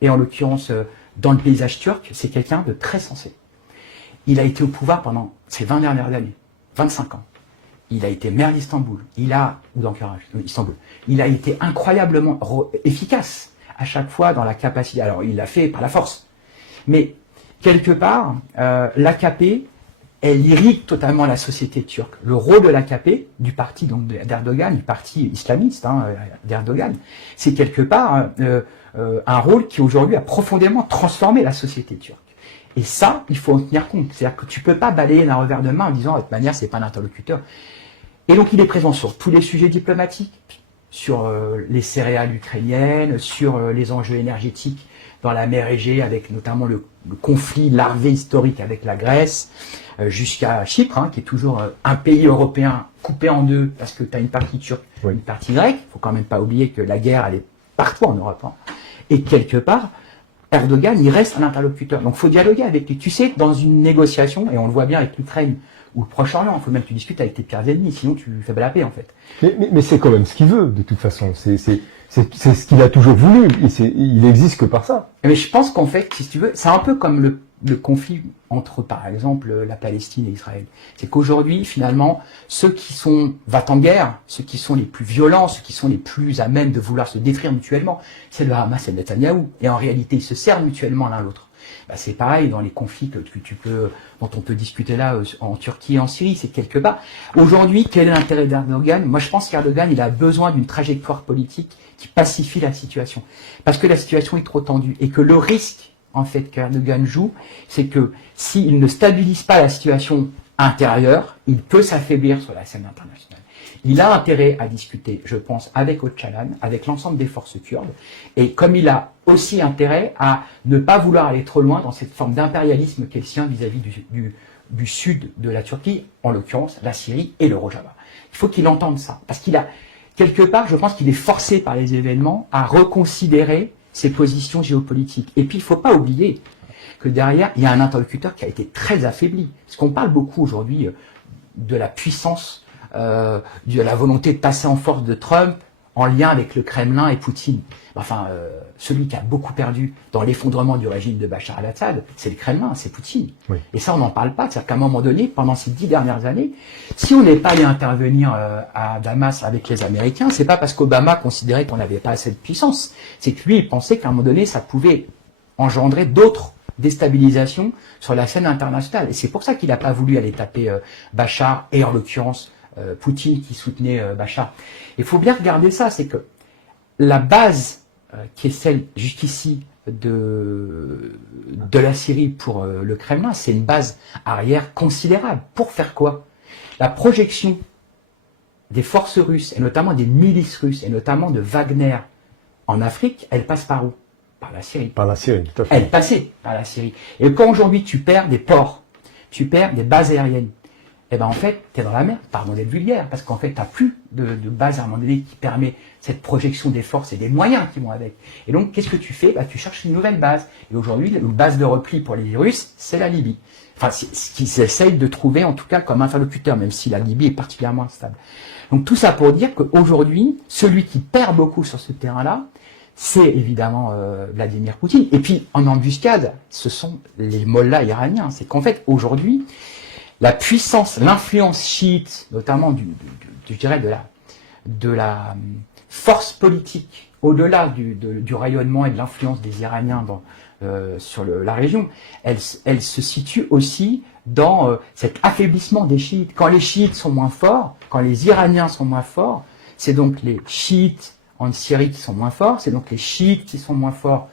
et en l'occurrence dans le paysage turc, c'est quelqu'un de très sensé. Il a été au pouvoir pendant ces 20 dernières années, 25 ans. Il a été maire d'Istanbul, Istanbul. Il a été incroyablement efficace à chaque fois dans la capacité. Alors, il l'a fait par la force. Mais, quelque part, l'AKP, elle irrigue totalement la société turque. Le rôle de l'AKP, du parti d'Erdogan, du parti islamiste d'Erdogan, c'est quelque part un rôle qui aujourd'hui a profondément transformé la société turque. Et ça, il faut en tenir compte. C'est-à-dire que tu peux pas balayer d'un revers de main en disant, de toute manière, c'est pas un interlocuteur. Et donc, il est présent sur tous les sujets diplomatiques, sur les céréales ukrainiennes, sur les enjeux énergétiques dans la mer Égée, avec notamment le conflit larvé historique avec la Grèce, jusqu'à Chypre, qui est toujours un pays européen coupé en deux, parce que tu as une partie turque, une partie grecque. Il faut quand même pas oublier que la guerre, elle est partout en Europe. Et quelque part, Erdogan, il reste un interlocuteur. Donc, il faut dialoguer avec lui. Tu sais, dans une négociation, et on le voit bien avec l'Ukraine ou le Proche-Orient, il faut même que tu discutes avec tes pires ennemis, sinon tu fais pas la paix, en fait. Mais c'est quand même ce qu'il veut, de toute façon. C'est C'est ce qu'il a toujours voulu. Il existe que par ça. Mais je pense qu'en fait, si tu veux, c'est un peu comme le conflit entre, par exemple, la Palestine et Israël. C'est qu'aujourd'hui, finalement, ceux qui sont va-t-en-guerre, ceux qui sont les plus violents, ceux qui sont les plus à même de vouloir se détruire mutuellement, c'est le Hamas et le Netanyahou. Et en réalité, ils se servent mutuellement l'un l'autre. Bah, c'est pareil dans les conflits dont on peut discuter là en Turquie et en Syrie, c'est quelque part. Aujourd'hui, quel est l'intérêt d'Erdogan? Moi, je pense qu'Erdogan, il a besoin d'une trajectoire politique qui pacifie la situation. Parce que la situation est trop tendue et que le risque, en fait, qu'Erdogan joue, c'est que s'il ne stabilise pas la situation intérieure, il peut s'affaiblir sur la scène internationale. Il a intérêt à discuter, je pense, avec Öcalan, avec l'ensemble des forces kurdes, et comme il a aussi intérêt à ne pas vouloir aller trop loin dans cette forme d'impérialisme qu'est le sien vis-à-vis du sud de la Turquie, en l'occurrence la Syrie et le Rojava. Il faut qu'il entende ça, parce qu'il a, quelque part, je pense qu'il est forcé par les événements à reconsidérer ses positions géopolitiques. Et puis, il ne faut pas oublier que derrière, il y a un interlocuteur qui a été très affaibli. Parce qu'on parle beaucoup aujourd'hui de la puissance, de la volonté de passer en force de Trump en lien avec le Kremlin et Poutine. Enfin, celui qui a beaucoup perdu dans l'effondrement du régime de Bachar al-Assad, c'est le Kremlin, c'est Poutine. Oui. Et ça, on n'en parle pas. C'est-à-dire qu'à un moment donné, pendant ces 10 dernières années, si on n'est pas allé intervenir à Damas avec les Américains, c'est pas parce qu'Obama considérait qu'on n'avait pas assez de puissance. C'est que lui, il pensait qu'à un moment donné, ça pouvait engendrer d'autres déstabilisations sur la scène internationale. Et c'est pour ça qu'il n'a pas voulu aller taper Bachar, et en l'occurrence Poutine qui soutenait Bachar. Il faut bien regarder ça, c'est que la base qui est celle jusqu'ici de la Syrie pour le Kremlin, c'est une base arrière considérable. Pour faire quoi? La projection des forces russes, et notamment des milices russes, et notamment de Wagner en Afrique, elle passe par où? Par la Syrie. Par la Syrie, tout à fait. Elle passait par la Syrie. Et quand aujourd'hui tu perds des ports, tu perds des bases aériennes, eh ben en fait, tu es dans la merde, pardon d'être vulgaire, parce qu'en fait, tu n'as plus de base à un moment donné qui permet cette projection des forces et des moyens qui vont avec. Et donc, qu'est-ce que tu fais? Bah, tu cherches une nouvelle base. Et aujourd'hui, une base de repli pour les Russes, c'est la Libye. Enfin, c'est ce qu'ils essayent de trouver, en tout cas, comme interlocuteur, même si la Libye est particulièrement instable. Donc, tout ça pour dire qu'aujourd'hui, celui qui perd beaucoup sur ce terrain-là, c'est évidemment Vladimir Poutine. Et puis, en embuscade, ce sont les mollahs iraniens. C'est qu'en fait, aujourd'hui, la puissance, l'influence chiite, notamment je dirais de la force politique, au-delà du rayonnement et de l'influence des Iraniens sur la région, elle se situe aussi dans cet affaiblissement des chiites. Quand les chiites sont moins forts, quand les Iraniens sont moins forts, c'est donc les chiites en Syrie qui sont moins forts, c'est donc les chiites qui sont moins forts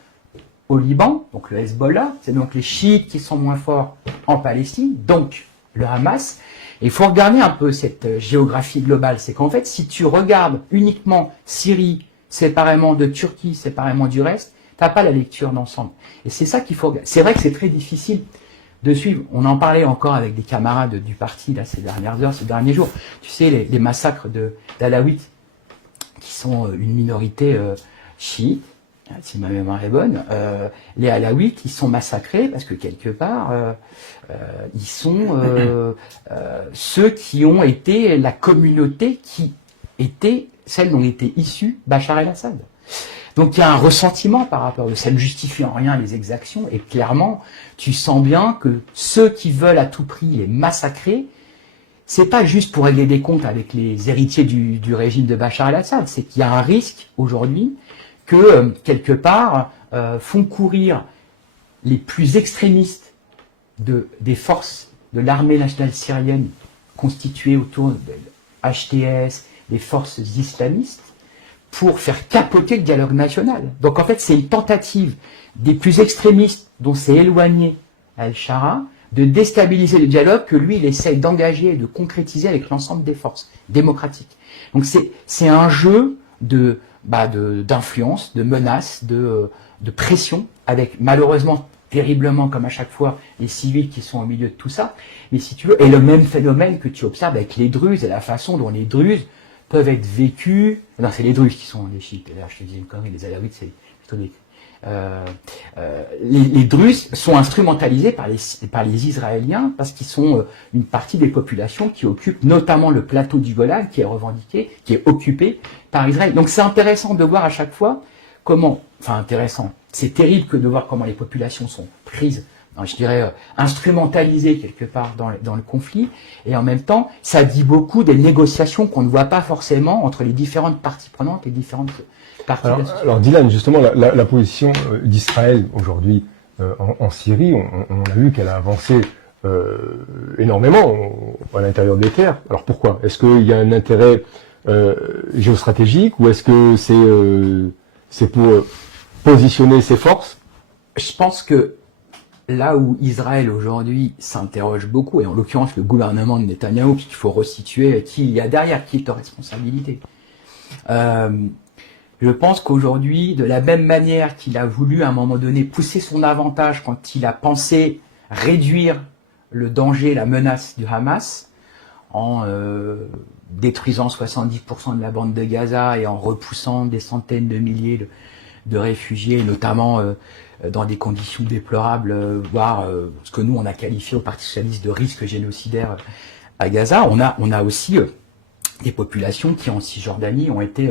au Liban, donc le Hezbollah, c'est donc les chiites qui sont moins forts en Palestine, donc le Hamas. Et il faut regarder un peu cette géographie globale. C'est qu'en fait, si tu regardes uniquement Syrie séparément de Turquie, séparément du reste, t'as pas la lecture d'ensemble. Et c'est ça qu'il faut regarder. C'est vrai que c'est très difficile de suivre. On en parlait encore avec des camarades du parti là ces dernières heures, ces derniers jours. Tu sais, les massacres d'Alaouites, qui sont une minorité chiite, si ma mémoire est bonne, les Alaouites, ils sont massacrés parce que quelque part, ils sont ceux qui ont été la communauté qui était celle dont était issu Bachar el-Assad. Donc il y a un ressentiment par rapport à ça, ne justifie en rien les exactions, et clairement, tu sens bien que ceux qui veulent à tout prix les massacrer, c'est pas juste pour régler des comptes avec les héritiers du régime de Bachar el-Assad, c'est qu'il y a un risque aujourd'hui que, quelque part, font courir les plus extrémistes des forces de l'armée nationale syrienne constituées autour de HTS, des forces islamistes, pour faire capoter le dialogue national. Donc en fait, c'est une tentative des plus extrémistes dont s'est éloigné Al-Shara de déstabiliser le dialogue que lui, il essaye d'engager et de concrétiser avec l'ensemble des forces démocratiques. Donc c'est un jeu d'influence, de menace, de pression, avec malheureusement, terriblement, comme à chaque fois, les civils qui sont au milieu de tout ça. Mais si tu veux, et le même phénomène que tu observes avec les Druzes et la façon dont les Druzes peuvent être vécus. Non, c'est les Druzes qui sont les chiites. Là, je te dis une connerie, les Alaouites, c'est plutôt les Druzes sont instrumentalisés par les Israéliens parce qu'ils sont une partie des populations qui occupent notamment le plateau du Golan, qui est revendiqué, qui est occupé par Israël. Donc c'est intéressant de voir à chaque fois comment, enfin intéressant, c'est terrible que de voir comment les populations sont prises, je dirais instrumentalisées quelque part dans le conflit, et en même temps ça dit beaucoup des négociations qu'on ne voit pas forcément entre les différentes parties prenantes et différentes parties de la société. Alors Dylan, justement, la position d'Israël aujourd'hui en Syrie, on a vu qu'elle a avancé énormément à l'intérieur des terres. Alors pourquoi? Est-ce qu'il y a un intérêt géostratégique, ou est-ce que c'est pour positionner ses forces? Je pense que là où Israël aujourd'hui s'interroge beaucoup, et en l'occurrence le gouvernement de Netanyahou, puisqu'il faut resituer qui il y a derrière, qui est en responsabilité. Je pense qu'aujourd'hui, de la même manière qu'il a voulu à un moment donné pousser son avantage quand il a pensé réduire le danger, la menace du Hamas, en détruisant 70% de la bande de Gaza et en repoussant des centaines de milliers de réfugiés, notamment dans des conditions déplorables, voire ce que nous on a qualifié au Parti socialiste de risque génocidaire à Gaza. On a aussi des populations qui en Cisjordanie ont été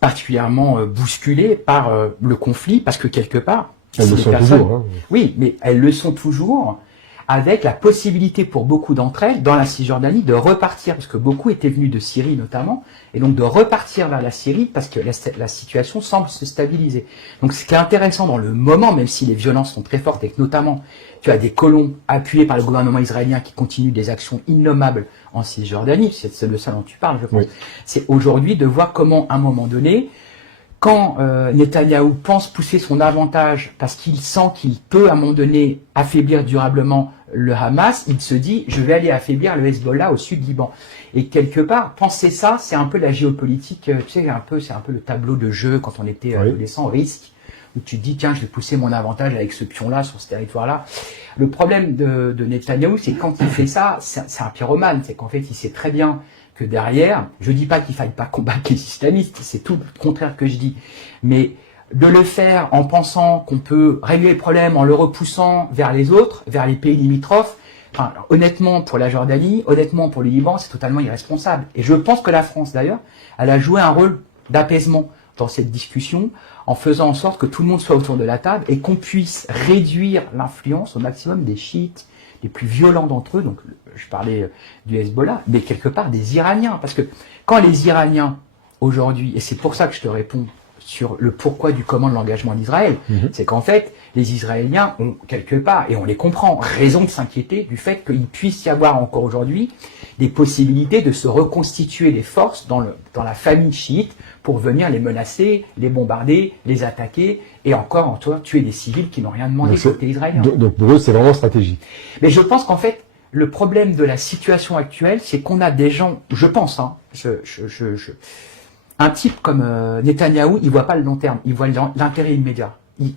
particulièrement bousculées par le conflit, parce que quelque part, elles le sont toujours. Hein. Oui, mais elles le sont toujours, avec la possibilité pour beaucoup d'entre elles, dans la Cisjordanie, de repartir, parce que beaucoup étaient venus de Syrie notamment, et donc de repartir vers la Syrie, parce que la situation semble se stabiliser. Donc ce qui est intéressant dans le moment, même si les violences sont très fortes, et que notamment tu as des colons appuyés par le gouvernement israélien qui continuent des actions innommables en Cisjordanie, c'est de ça dont tu parles, je pense. Oui. C'est aujourd'hui de voir comment, à un moment donné, quand Netanyahou pense pousser son avantage parce qu'il sent qu'il peut à un moment donné affaiblir durablement le Hamas, il se dit je vais aller affaiblir le Hezbollah au sud Liban. Et quelque part, penser ça, c'est un peu la géopolitique, tu sais, c'est un peu le tableau de jeu quand on était adolescent, risque, où tu te dis tiens, je vais pousser mon avantage avec ce pion-là sur ce territoire-là. Le problème de Netanyahou, c'est quand il fait ça, c'est un pyromane, c'est qu'en fait il sait très bien que derrière, je dis pas qu'il faille pas combattre les islamistes, c'est tout le contraire que je dis, mais de le faire en pensant qu'on peut régler le problème en le repoussant vers les autres, vers les pays limitrophes, enfin, honnêtement pour la Jordanie, honnêtement pour le Liban, c'est totalement irresponsable. Et je pense que la France d'ailleurs, elle a joué un rôle d'apaisement dans cette discussion, en faisant en sorte que tout le monde soit autour de la table et qu'on puisse réduire l'influence au maximum des chiites, les plus violents d'entre eux, donc je parlais du Hezbollah, mais quelque part des Iraniens, parce que quand les Iraniens, aujourd'hui, et c'est pour ça que je te réponds sur le pourquoi du comment de l'engagement d'Israël, c'est qu'en fait, les Israéliens ont quelque part, et on les comprend, raison de s'inquiéter du fait qu'il puisse y avoir encore aujourd'hui des possibilités de se reconstituer des forces dans la famille chiite pour venir les menacer, les bombarder, les attaquer, et encore tuer des civils qui n'ont rien demandé côté israélien. Donc pour eux, c'est vraiment stratégique. Mais je pense qu'en fait, le problème de la situation actuelle, c'est qu'on a des gens, je pense, un type comme Netanyahou, il voit pas le long terme, il voit l'intérêt immédiat.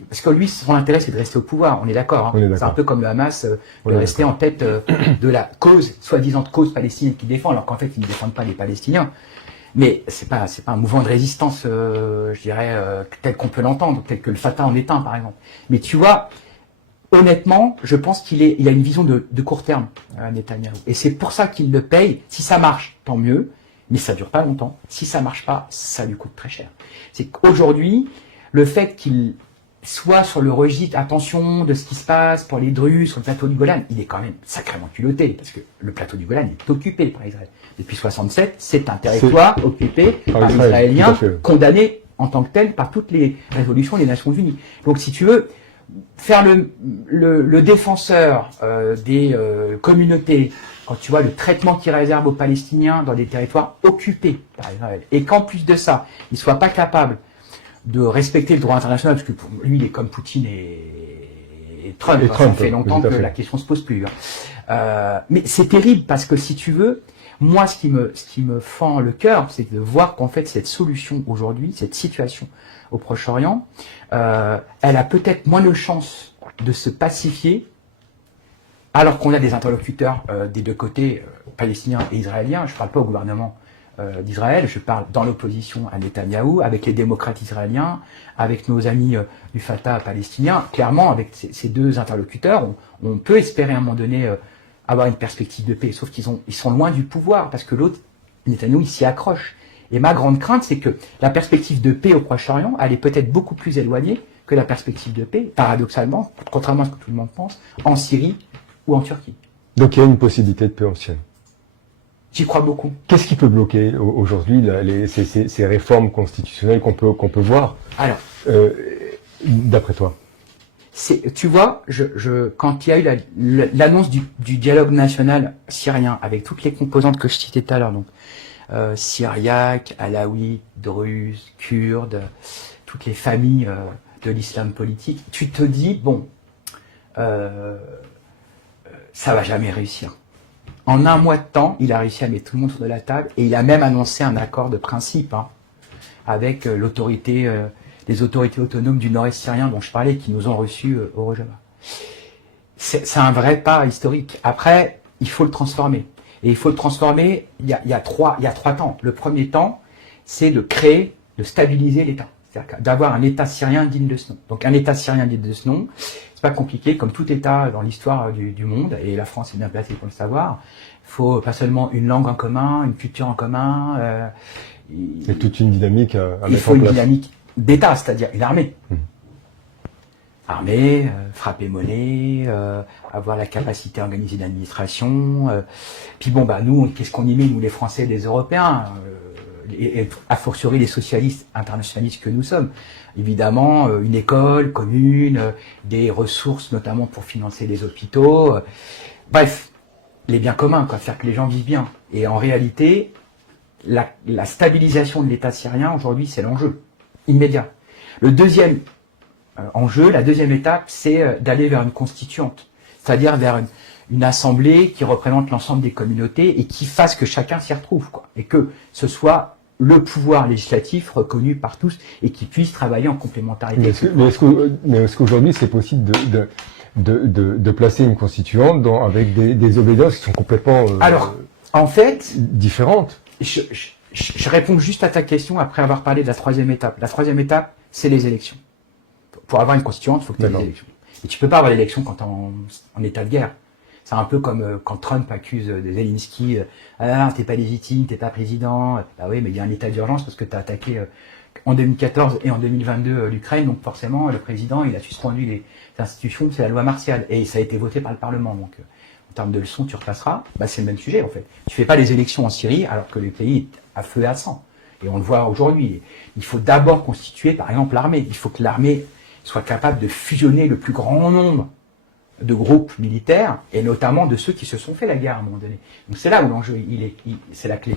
Parce que lui, son intérêt, c'est de rester au pouvoir, on est d'accord. Hein. C'est un peu comme le Hamas, de rester en tête de la cause, soi-disant cause palestinienne qu'il défend, alors qu'en fait, ils ne défendent pas les Palestiniens. Mais c'est pas un mouvement de résistance, je dirais, tel qu'on peut l'entendre, tel que le Fatah en est un, par exemple. Mais tu vois, honnêtement, je pense qu'il a une vision de court terme, Netanyahou. Et c'est pour ça qu'il le paye. Si ça marche, tant mieux. Mais ça dure pas longtemps. Si ça marche pas, ça lui coûte très cher. C'est qu'aujourd'hui, le fait qu'il soit sur le registre, attention, de ce qui se passe pour les Druzes sur le plateau du Golan, il est quand même sacrément culotté, parce que le plateau du Golan est occupé par Israël. Depuis 67, c'est un territoire occupé par les Israéliens, condamné en tant que tel par toutes les résolutions des Nations Unies. Donc si tu veux, faire le défenseur des communautés, quand tu vois le traitement qu'il réserve aux Palestiniens dans des territoires occupés par Israël, et qu'en plus de ça, il ne soit pas capable de respecter le droit international, parce que pour lui, il est comme Poutine et Trump, ça fait longtemps que la question se pose plus. Mais c'est terrible, parce que si tu veux, moi, ce qui me fend le cœur, c'est de voir qu'en fait, cette solution aujourd'hui, cette situation au Proche-Orient, elle a peut-être moins de chances de se pacifier, alors qu'on a des interlocuteurs des deux côtés, palestiniens et israéliens. Je ne parle pas au gouvernement d'Israël, je parle dans l'opposition à Netanyahou, avec les démocrates israéliens, avec nos amis du Fatah palestinien. Clairement, avec ces deux interlocuteurs, on peut espérer à un moment donné avoir une perspective de paix, sauf ils sont loin du pouvoir, parce que l'autre, Netanyahou, il s'y accroche. Et ma grande crainte, c'est que la perspective de paix au Proche-Orient, elle est peut-être beaucoup plus éloignée que la perspective de paix, paradoxalement, contrairement à ce que tout le monde pense, en Syrie ou en Turquie. Donc il y a une possibilité de paix en Syrie. J'y crois beaucoup. Qu'est-ce qui peut bloquer aujourd'hui ces réformes constitutionnelles qu'on peut voir? Alors, d'après toi? Tu vois, quand il y a eu l'annonce du dialogue national syrien avec toutes les composantes que je citais tout à l'heure, donc syriaques, alaouites, druzes, kurdes, toutes les familles de l'islam politique, tu te dis bon, ça va jamais réussir. En un mois de temps, il a réussi à mettre tout le monde autour de la table et il a même annoncé un accord de principe avec les autorités autonomes du nord-est syrien dont je parlais, qui nous ont reçus au Rojava. C'est un vrai pas historique. Après, il faut le transformer. Et il faut le transformer, il y a trois temps. Le premier temps, c'est de stabiliser l'État. C'est-à-dire d'avoir un État syrien digne de ce nom. Donc un État syrien digne de ce nom, c'est pas compliqué, comme tout État dans l'histoire du monde, et la France est bien placée pour le savoir. Il faut pas seulement une langue en commun, une culture en commun. Et toute une dynamique à mettre en place. Il faut une dynamique d'État, c'est-à-dire une armée. Armée, frapper monnaie, avoir la capacité à organiser l'administration. Puis bon, nous, qu'est-ce qu'on y met, nous les Français, les Européens, et a fortiori les socialistes internationalistes que nous sommes. Évidemment, une école commune, des ressources notamment pour financer les hôpitaux. Bref, les biens communs, faire que les gens vivent bien. Et en réalité, la stabilisation de l'État syrien aujourd'hui, c'est l'enjeu immédiat. Le deuxième enjeu, la deuxième étape, c'est d'aller vers une constituante, c'est-à-dire vers une assemblée qui représente l'ensemble des communautés et qui fasse que chacun s'y retrouve, et que ce soit le pouvoir législatif reconnu par tous et qui puisse travailler en complémentarité. Mais est-ce qu'aujourd'hui c'est possible de placer une constituante avec des obédiences qui sont complètement Alors, en fait, différentes? Je réponds juste à ta question après avoir parlé de la troisième étape. La troisième étape, c'est les élections. Pour avoir une constituante, il faut que tu aies des élections. Et tu peux pas avoir l'élection quand tu es en état de guerre. C'est un peu comme quand Trump accuse Zelensky, t'es pas légitime, t'es pas président. Ah oui, mais il y a un état d'urgence parce que tu as attaqué en 2014 et en 2022 l'Ukraine, donc forcément le président il a suspendu les institutions, c'est la loi martiale et ça a été voté par le Parlement. Donc en termes de leçons, tu repasseras. C'est le même sujet en fait. Tu fais pas les élections en Syrie alors que le pays est à feu et à sang. Et on le voit aujourd'hui. Il faut d'abord constituer, par exemple, l'armée. Il faut que l'armée soit capable de fusionner le plus grand nombre de groupes militaires, et notamment de ceux qui se sont fait la guerre à un moment donné. Donc c'est là où l'enjeu, c'est la clé.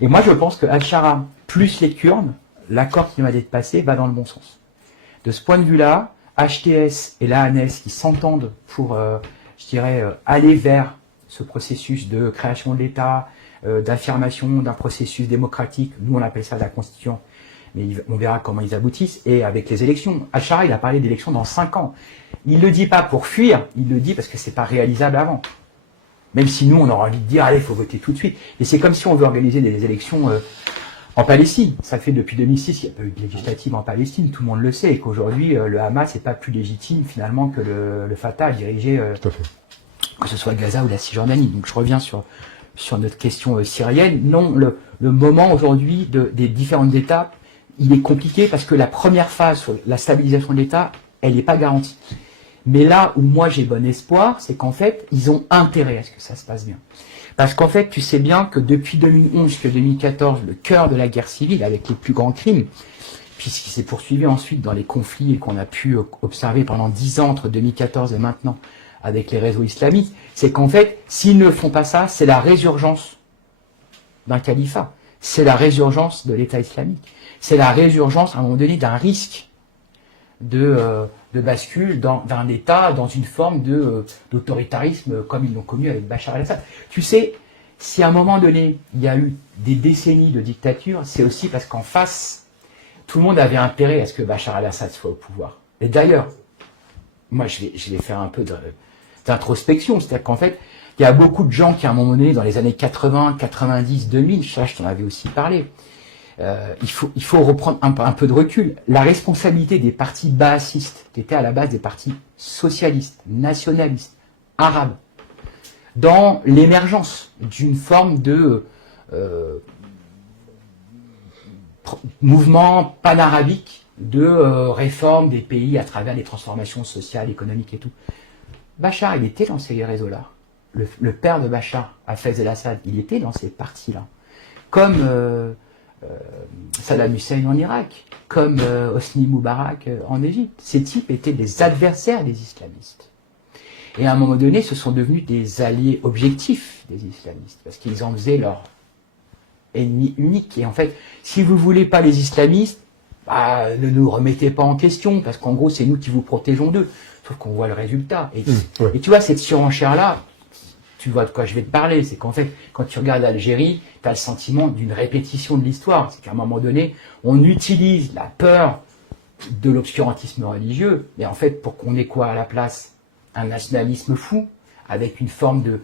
Et moi je pense que Al-Shara plus les Kurdes, l'accord qui vient d'être passé va dans le bon sens. De ce point de vue-là, HTS et l'ANS qui s'entendent pour, aller vers ce processus de création de l'État, d'affirmation d'un processus démocratique, nous on appelle ça la constitution, mais on verra comment ils aboutissent, et avec les élections. Al-Shara, il a parlé d'élections dans 5 ans. Il le dit pas pour fuir, il le dit parce que c'est pas réalisable avant. Même si nous, on aura envie de dire, allez, il faut voter tout de suite. Et c'est comme si on veut organiser des élections en Palestine. Ça fait depuis 2006 qu'il n'y a pas eu de législative en Palestine, tout le monde le sait, et qu'aujourd'hui, le Hamas n'est pas plus légitime finalement que le Fatah à diriger, que ce soit Gaza ou la Cisjordanie. Donc je reviens sur notre question syrienne. Non, le moment aujourd'hui des différentes étapes, il est compliqué parce que la première phase sur la stabilisation de l'État, elle n'est pas garantie. Mais là où moi j'ai bon espoir, c'est qu'en fait, ils ont intérêt à ce que ça se passe bien. Parce qu'en fait, tu sais bien que depuis 2011 jusqu'à 2014, le cœur de la guerre civile, avec les plus grands crimes, puis ce qui s'est poursuivi ensuite dans les conflits qu'on a pu observer pendant 10 ans entre 2014 et maintenant avec les réseaux islamiques, c'est qu'en fait, s'ils ne font pas ça, c'est la résurgence d'un califat. C'est la résurgence de l'État islamique. C'est la résurgence, à un moment donné, d'un risque de bascule d'un État dans une forme d'autoritarisme comme ils l'ont connu avec Bachar el-Assad. Tu sais, si à un moment donné, il y a eu des décennies de dictature, c'est aussi parce qu'en face, tout le monde avait intérêt à ce que Bachar el-Assad soit au pouvoir. Et d'ailleurs, moi je vais faire un peu d'introspection. C'est-à-dire qu'en fait, il y a beaucoup de gens qui, à un moment donné, dans les années 80, 90, 2000, ça, je t'en avais aussi parlé, il faut reprendre un peu de recul. La responsabilité des partis baasistes, qui étaient à la base des partis socialistes, nationalistes, arabes, dans l'émergence d'une forme de mouvement panarabique de réforme des pays à travers les transformations sociales, économiques et tout. Bachar, il était dans ces réseaux-là. Le père de Bachar, Hafez el-Assad, il était dans ces partis-là. Comme Saddam Hussein en Irak, comme Hosni Moubarak en Égypte. Ces types étaient des adversaires des islamistes. Et à un moment donné, ce sont devenus des alliés objectifs des islamistes, parce qu'ils en faisaient leur ennemi unique. Et en fait, si vous voulez pas les islamistes, bah, ne nous remettez pas en question, parce qu'en gros, c'est nous qui vous protégeons d'eux. Sauf qu'on voit le résultat. Et tu vois, cette surenchère-là, tu vois de quoi je vais te parler, c'est qu'en fait, quand tu regardes l'Algérie, tu as le sentiment d'une répétition de l'histoire. C'est qu'à un moment donné, on utilise la peur de l'obscurantisme religieux, mais en fait, pour qu'on ait quoi à la place? Un nationalisme fou, avec une forme de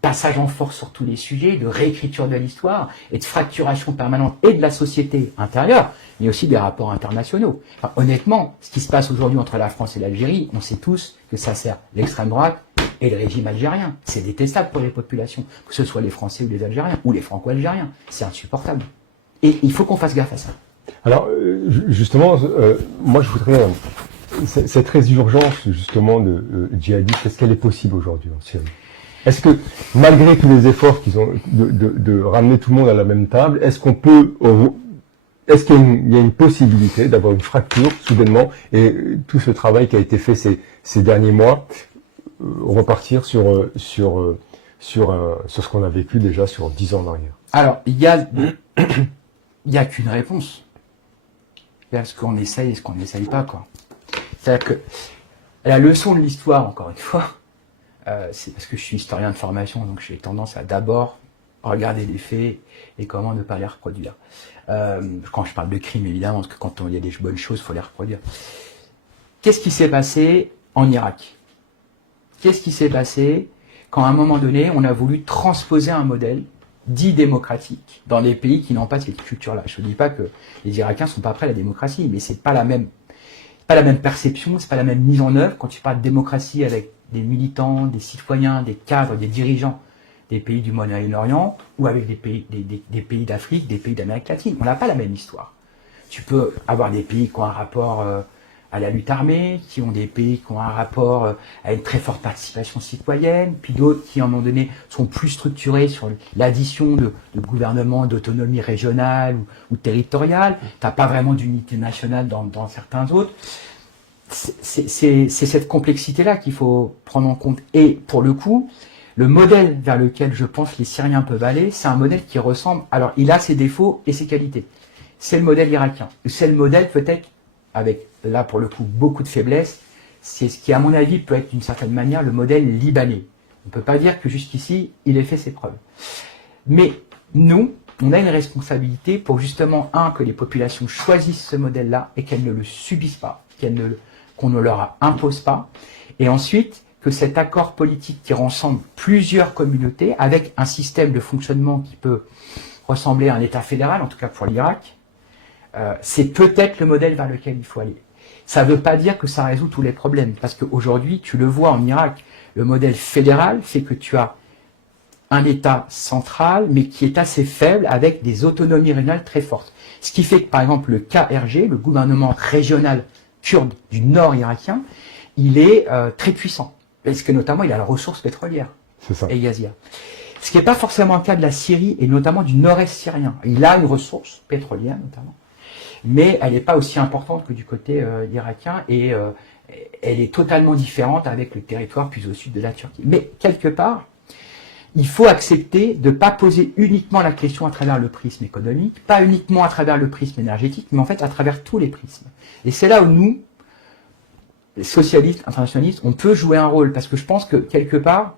passage en force sur tous les sujets, de réécriture de l'histoire, et de fracturation permanente, et de la société intérieure, mais aussi des rapports internationaux. Enfin, honnêtement, ce qui se passe aujourd'hui entre la France et l'Algérie, on sait tous que ça sert l'extrême droite et le régime algérien. C'est détestable pour les populations, que ce soit les Français ou les Algériens, ou les Franco-Algériens. C'est insupportable. Et il faut qu'on fasse gaffe à ça. Alors, justement, moi je voudrais... cette résurgence, justement, de djihadistes, est-ce qu'elle est possible aujourd'hui en Syrie? Est-ce que, malgré tous les efforts qu'ils ont de ramener tout le monde à la même table, est-ce qu'il y a une possibilité d'avoir une fracture, soudainement, et tout ce travail qui a été fait ces derniers mois, repartir sur ce qu'on a vécu déjà sur 10 ans en arrière? Alors, il y a qu'une réponse. Il y a ce qu'on essaye et ce qu'on n'essaye pas, quoi. C'est-à-dire que la leçon de l'histoire, encore une fois, c'est parce que je suis historien de formation, donc j'ai tendance à d'abord regarder les faits et comment ne pas les reproduire. Quand je parle de crime, évidemment, parce que quand il y a des bonnes choses, il faut les reproduire. Qu'est-ce qui s'est passé en Irak? Qu'est-ce qui s'est passé quand, à un moment donné, on a voulu transposer un modèle dit démocratique dans des pays qui n'ont pas cette culture-là? Je ne dis pas que les Irakiens ne sont pas prêts à la démocratie, mais c'est pas la même perception, c'est pas la même mise en œuvre quand tu parles de démocratie avec des militants, des citoyens, des cadres, des dirigeants des pays du Moyen-Orient ou avec des pays d'Afrique, des pays d'Amérique latine. On n'a pas la même histoire. Tu peux avoir des pays qui ont un rapport à la lutte armée, qui ont des pays qui ont un rapport à une très forte participation citoyenne, puis d'autres qui, à un moment donné, sont plus structurés sur l'addition de gouvernements d'autonomie régionale ou territoriale. Tu n'as pas vraiment d'unité nationale dans certains autres. C'est cette complexité-là qu'il faut prendre en compte. Et pour le coup, le modèle vers lequel je pense les Syriens peuvent aller, c'est un modèle qui ressemble... Alors, il a ses défauts et ses qualités. C'est le modèle irakien. C'est le modèle peut-être avec, là pour le coup, beaucoup de faiblesses, c'est ce qui, à mon avis, peut être d'une certaine manière le modèle libanais. On ne peut pas dire que jusqu'ici, il ait fait ses preuves. Mais nous, on a une responsabilité pour justement, que les populations choisissent ce modèle-là et qu'elles ne le subissent pas, qu'on ne leur impose pas. Et ensuite, que cet accord politique qui rassemble plusieurs communautés avec un système de fonctionnement qui peut ressembler à un État fédéral, en tout cas pour l'Irak, c'est peut-être le modèle vers lequel il faut aller. Ça ne veut pas dire que ça résout tous les problèmes, parce qu'aujourd'hui, tu le vois en Irak, le modèle fédéral fait que tu as un État central, mais qui est assez faible, avec des autonomies régionales très fortes. Ce qui fait que, par exemple, le KRG, le gouvernement régional kurde du nord irakien, il est très puissant, parce que notamment, il a la ressource pétrolière et gazière. Ce qui n'est pas forcément le cas de la Syrie, et notamment du nord-est syrien. Il a une ressource pétrolière, notamment, mais elle n'est pas aussi importante que du côté irakien, et elle est totalement différente avec le territoire plus au sud de la Turquie. Mais quelque part, il faut accepter de ne pas poser uniquement la question à travers le prisme économique, pas uniquement à travers le prisme énergétique, mais en fait à travers tous les prismes. Et c'est là où nous, les socialistes, internationalistes, on peut jouer un rôle, parce que je pense que quelque part,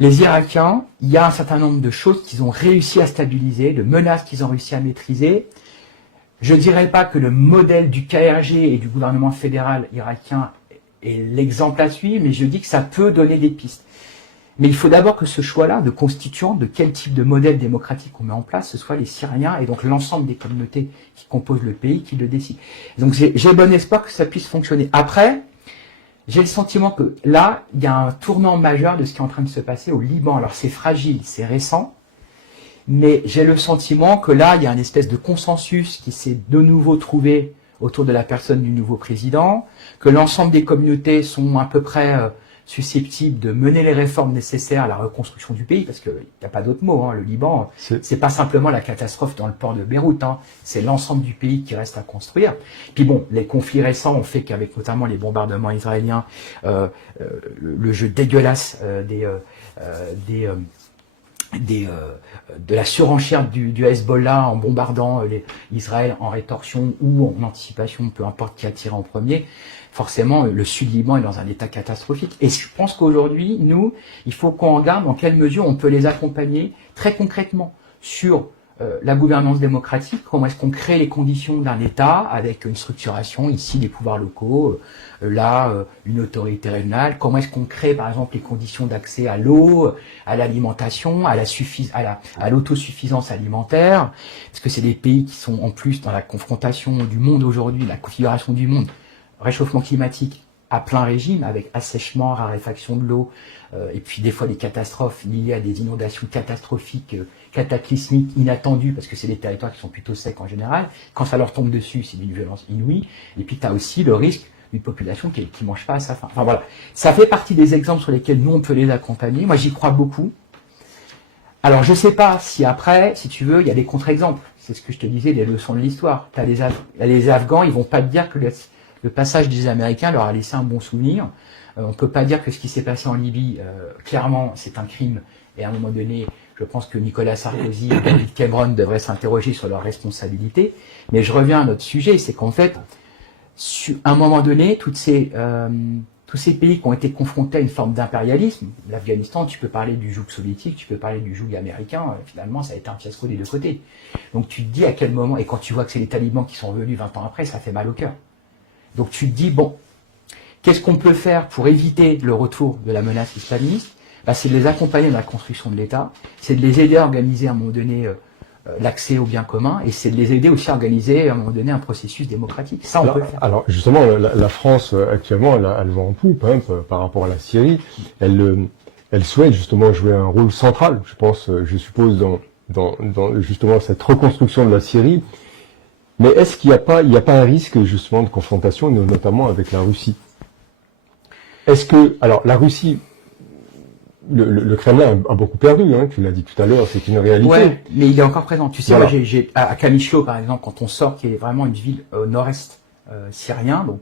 les Irakiens, il y a un certain nombre de choses qu'ils ont réussi à stabiliser, de menaces qu'ils ont réussi à maîtriser. Je ne dirais pas que le modèle du KRG et du gouvernement fédéral irakien l'exemple à suivre, mais je dis que ça peut donner des pistes. Mais il faut d'abord que ce choix-là de constituant, de quel type de modèle démocratique on met en place, ce soit les Syriens et donc l'ensemble des communautés qui composent le pays qui le décident. Donc j'ai bon espoir que ça puisse fonctionner. Après, j'ai le sentiment que là, il y a un tournant majeur de ce qui est en train de se passer au Liban. Alors c'est fragile, c'est récent, mais j'ai le sentiment que là, il y a une espèce de consensus qui s'est de nouveau trouvé autour de la personne du nouveau président, que l'ensemble des communautés sont à peu près susceptibles de mener les réformes nécessaires à la reconstruction du pays, parce qu'il n'y a pas d'autre mot, hein, le Liban, c'est pas simplement la catastrophe dans le port de Beyrouth, hein, c'est l'ensemble du pays qui reste à construire. Puis bon, les conflits récents ont fait qu'avec notamment les bombardements israéliens, le jeu dégueulasse de la surenchère du Hezbollah en bombardant Israël en rétorsion ou en anticipation, peu importe qui a tiré en premier, forcément le Sud-Liban est dans un état catastrophique. Et je pense qu'aujourd'hui, nous, il faut qu'on regarde dans quelle mesure on peut les accompagner très concrètement sur la gouvernance démocratique, comment est-ce qu'on crée les conditions d'un État avec une structuration ici des pouvoirs locaux, une autorité régionale, comment est-ce qu'on crée par exemple les conditions d'accès à l'eau, à l'alimentation, à l'autosuffisance alimentaire, parce que c'est des pays qui sont en plus dans la confrontation du monde aujourd'hui, la configuration du monde, réchauffement climatique à plein régime, avec assèchement, raréfaction de l'eau, et puis des fois des catastrophes liées à des inondations catastrophiques, cataclysmiques, inattendues, parce que c'est des territoires qui sont plutôt secs en général. Quand ça leur tombe dessus, c'est d'une violence inouïe. Et puis tu as aussi le risque d'une population qui mange pas à sa faim. Enfin voilà, ça fait partie des exemples sur lesquels nous on peut les accompagner. Moi j'y crois beaucoup. Alors je sais pas si après, si tu veux, il y a des contre-exemples. C'est ce que je te disais, les leçons de l'histoire. T'as les Afghans, ils vont pas te dire que le passage des Américains leur a laissé un bon souvenir. On peut pas dire que ce qui s'est passé en Libye, clairement, c'est un crime. Et à un moment donné, je pense que Nicolas Sarkozy et David Cameron devraient s'interroger sur leurs responsabilités. Mais je reviens à notre sujet, c'est qu'en fait, à un moment donné, tous ces pays qui ont été confrontés à une forme d'impérialisme, l'Afghanistan, tu peux parler du joug soviétique, tu peux parler du joug américain, finalement, ça a été un fiasco des deux côtés. Donc tu te dis à quel moment, et quand tu vois que c'est les talibans qui sont venus 20 ans après, ça fait mal au cœur. Donc tu te dis, bon, qu'est-ce qu'on peut faire pour éviter le retour de la menace islamiste? C'est de les accompagner dans la construction de l'État, c'est de les aider à organiser à un moment donné l'accès aux biens communs, et c'est de les aider aussi à organiser à un moment donné un processus démocratique. Ça, on peut le faire. Alors justement, la France actuellement, elle vend en poupe par rapport à la Syrie. Elle souhaite justement jouer un rôle central, je pense, je suppose, dans justement cette reconstruction de la Syrie. Mais est-ce qu'il n'y a pas un risque justement de confrontation, notamment avec la Russie? Est-ce que, alors la Russie, le Kremlin a beaucoup perdu, hein, tu l'as dit tout à l'heure, c'est une réalité. Ouais, mais il est encore présent. Tu sais, voilà. Moi, à Kamishlo, par exemple, quand on sort, qui est vraiment une ville au nord-est syrien, donc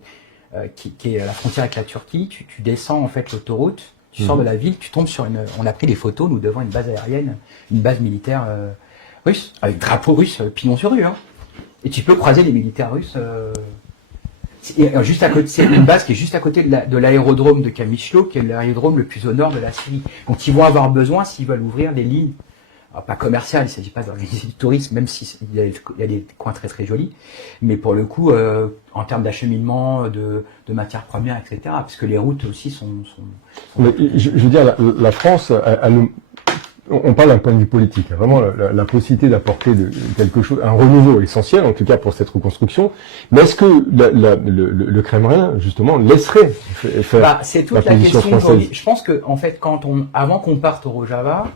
qui est à la frontière avec la Turquie, tu descends en fait l'autoroute, tu sors de la ville, tu tombes sur on a pris des photos, nous, devant une base aérienne, une base militaire russe, avec drapeau russe, pignon sur rue, hein. Et tu peux croiser les militaires russes. Juste à côté, c'est une base qui est juste à côté de l'aérodrome de Kamishlo, qui est l'aérodrome le plus au nord de la Syrie. Donc ils vont avoir besoin, s'ils veulent ouvrir des lignes, alors pas commerciales, il ne s'agit pas d'organiser du tourisme, même s'il y a des coins très très jolis, mais pour le coup, en termes d'acheminement, de matières premières, etc., parce que les routes aussi sont... Mais, je veux dire, la France, on parle d'un point de vue politique, vraiment la possibilité d'apporter quelque chose, un renouveau essentiel, en tout cas pour cette reconstruction. Mais est-ce que le Kremlin, justement, laisserait faire c'est toute la position française? Je pense que, en fait, avant qu'on parte au Rojava,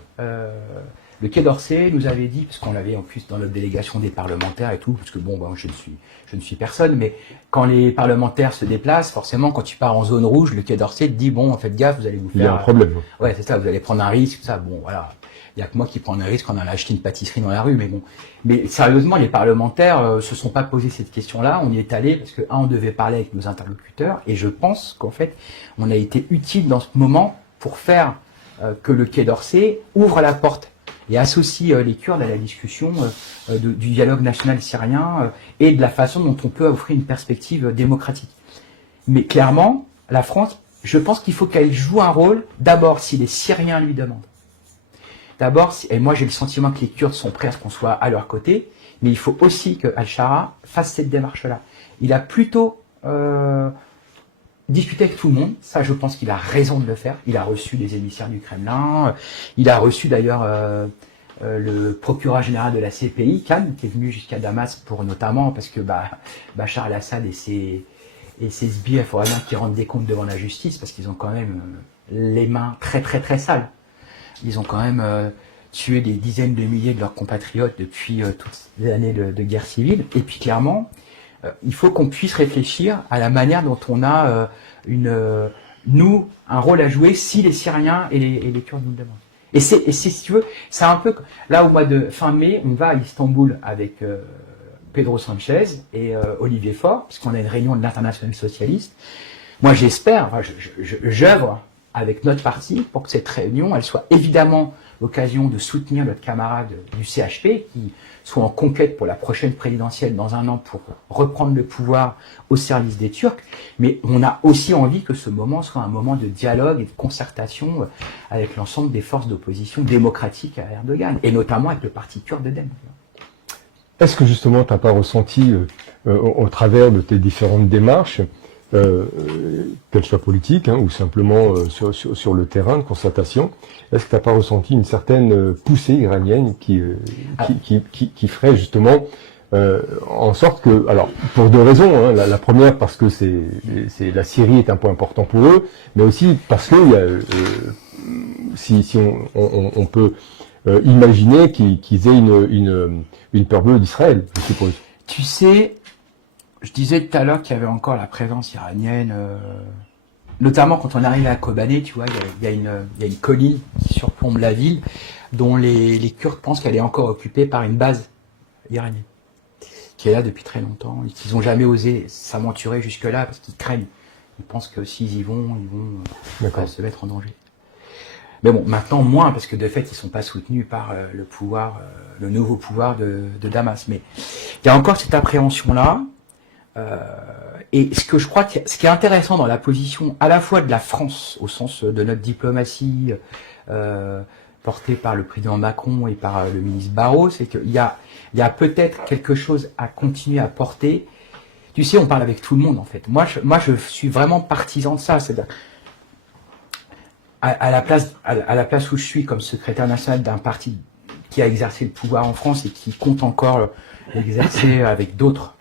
le Quai d'Orsay nous avait dit, parce qu'on l'avait en plus dans notre délégation des parlementaires et tout, parce que je ne suis personne, mais quand les parlementaires se déplacent, forcément, quand tu pars en zone rouge, le Quai d'Orsay te dit, bon, faites gaffe, vous allez vous faire... Il y a un problème. Ouais, c'est ça, vous allez prendre un risque, ça, bon, voilà. Il y a que moi qui prends un risque en allant acheter une pâtisserie dans la rue, mais bon. Mais sérieusement, les parlementaires se sont pas posé cette question-là. On y est allé parce que, on devait parler avec nos interlocuteurs, et je pense qu'en fait, on a été utile dans ce moment pour faire que le Quai d'Orsay ouvre la porte et associe les Kurdes à la discussion du dialogue national syrien et de la façon dont on peut offrir une perspective démocratique. Mais clairement, la France, je pense qu'il faut qu'elle joue un rôle, d'abord si les Syriens lui demandent. D'abord, et moi j'ai le sentiment que les Kurdes sont prêts à ce qu'on soit à leur côté, mais il faut aussi que Al-Shara fasse cette démarche-là. Il a plutôt discuter avec tout le monde. Ça, je pense qu'il a raison de le faire. Il a reçu des émissaires du Kremlin. Il a reçu d'ailleurs le procureur général de la CPI, Khan, qui est venu jusqu'à Damas pour notamment parce que Bachar al-Assad et ses sbires, il faudrait bien qu'ils rendent des comptes devant la justice parce qu'ils ont quand même les mains très très très sales. Ils ont quand même tué des dizaines de milliers de leurs compatriotes depuis toutes les années de guerre civile. Et puis clairement, il faut qu'on puisse réfléchir à la manière dont on a nous un rôle à jouer si les Syriens et les Kurdes nous le demandent. Et si tu veux, c'est un peu là au mois de fin mai, on va à Istanbul avec Pedro Sanchez et Olivier Faure, puisqu'on a une réunion de l'Internationale socialiste. Moi, j'espère, j'œuvre avec notre parti pour que cette réunion, elle soit évidemment l'occasion de soutenir notre camarade du CHP qui soit en conquête pour la prochaine présidentielle dans un an pour reprendre le pouvoir au service des Turcs. Mais on a aussi envie que ce moment soit un moment de dialogue et de concertation avec l'ensemble des forces d'opposition démocratiques à Erdogan, et notamment avec le parti kurde DEM. Est-ce que justement tu n'as pas ressenti, au travers de tes différentes démarches, qu'elles soient politiques ou simplement sur le terrain de constatation, est-ce que tu n'as pas ressenti une certaine poussée iranienne qui ferait justement en sorte que, alors pour deux raisons, la première parce que la Syrie est un point important pour eux, mais aussi parce que si on peut imaginer qu'ils aient une peur bleue d'Israël, je suppose. Tu sais, je disais tout à l'heure qu'il y avait encore la présence iranienne, notamment quand on arrive à Kobané, tu vois, il y a une colline qui surplombe la ville, dont les Kurdes pensent qu'elle est encore occupée par une base iranienne, qui est là depuis très longtemps, et qu'ils n'ont jamais osé s'aventurer jusque-là, parce qu'ils craignent. Ils pensent que s'ils y vont, ils vont se mettre en danger. Mais bon, maintenant moins, parce que de fait, ils ne sont pas soutenus par le pouvoir, le nouveau pouvoir de Damas. Mais il y a encore cette appréhension-là. Et ce que je crois ce qui est intéressant dans la position à la fois de la France, au sens de notre diplomatie portée par le président Macron et par le ministre Barrot, c'est qu'il y a peut-être quelque chose à continuer à porter. Tu sais, on parle avec tout le monde en fait. Moi, je suis vraiment partisan de ça. C'est-à-dire, à la place où je suis comme secrétaire national d'un parti qui a exercé le pouvoir en France et qui compte encore l'exercer avec d'autres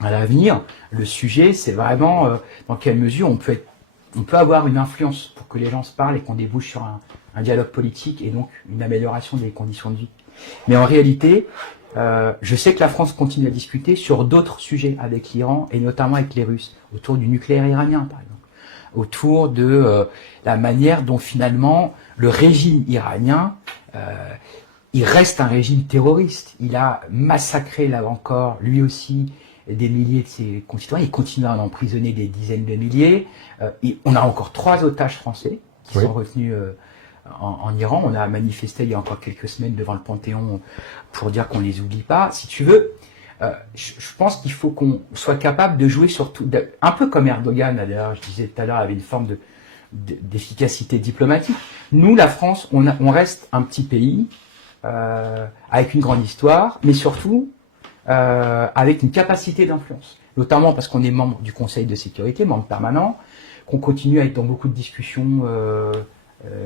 à l'avenir, le sujet, c'est vraiment dans quelle mesure on peut avoir une influence pour que les gens se parlent et qu'on débouche sur un dialogue politique et donc une amélioration des conditions de vie. Mais en réalité, je sais que la France continue à discuter sur d'autres sujets avec l'Iran et notamment avec les Russes, autour du nucléaire iranien par exemple, autour de la manière dont finalement le régime iranien, il reste un régime terroriste. Il a massacré là encore, lui aussi, des milliers de ses concitoyens, il continue à en emprisonner des dizaines de milliers. On a encore 3 otages français qui sont retenus en Iran. On a manifesté il y a encore quelques semaines devant le Panthéon pour dire qu'on les oublie pas. Si tu veux, je pense qu'il faut qu'on soit capable de jouer sur tout, un peu comme Erdogan, d'ailleurs, je disais tout à l'heure, avait une forme d'efficacité diplomatique. Nous, la France, on reste un petit pays avec une grande histoire, mais surtout avec une capacité d'influence, notamment parce qu'on est membre du Conseil de sécurité, membre permanent, qu'on continue à être dans beaucoup de discussions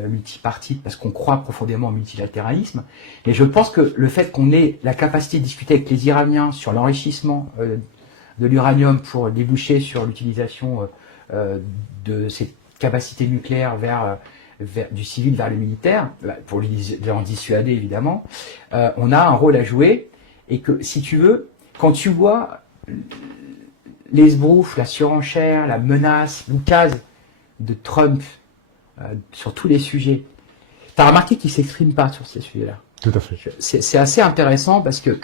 multipartites parce qu'on croit profondément au multilatéralisme. Et je pense que le fait qu'on ait la capacité de discuter avec les Iraniens sur l'enrichissement de l'uranium pour déboucher sur l'utilisation de ces capacités nucléaires du civil vers le militaire, pour en dissuader évidemment, on a un rôle à jouer. Et que, si tu veux, quand tu vois l'esbrouf, la surenchère, la menace, l'oukase de Trump sur tous les sujets, tu as remarqué qu'il ne s'exprime pas sur ces sujets-là. Tout à fait. C'est assez intéressant parce que...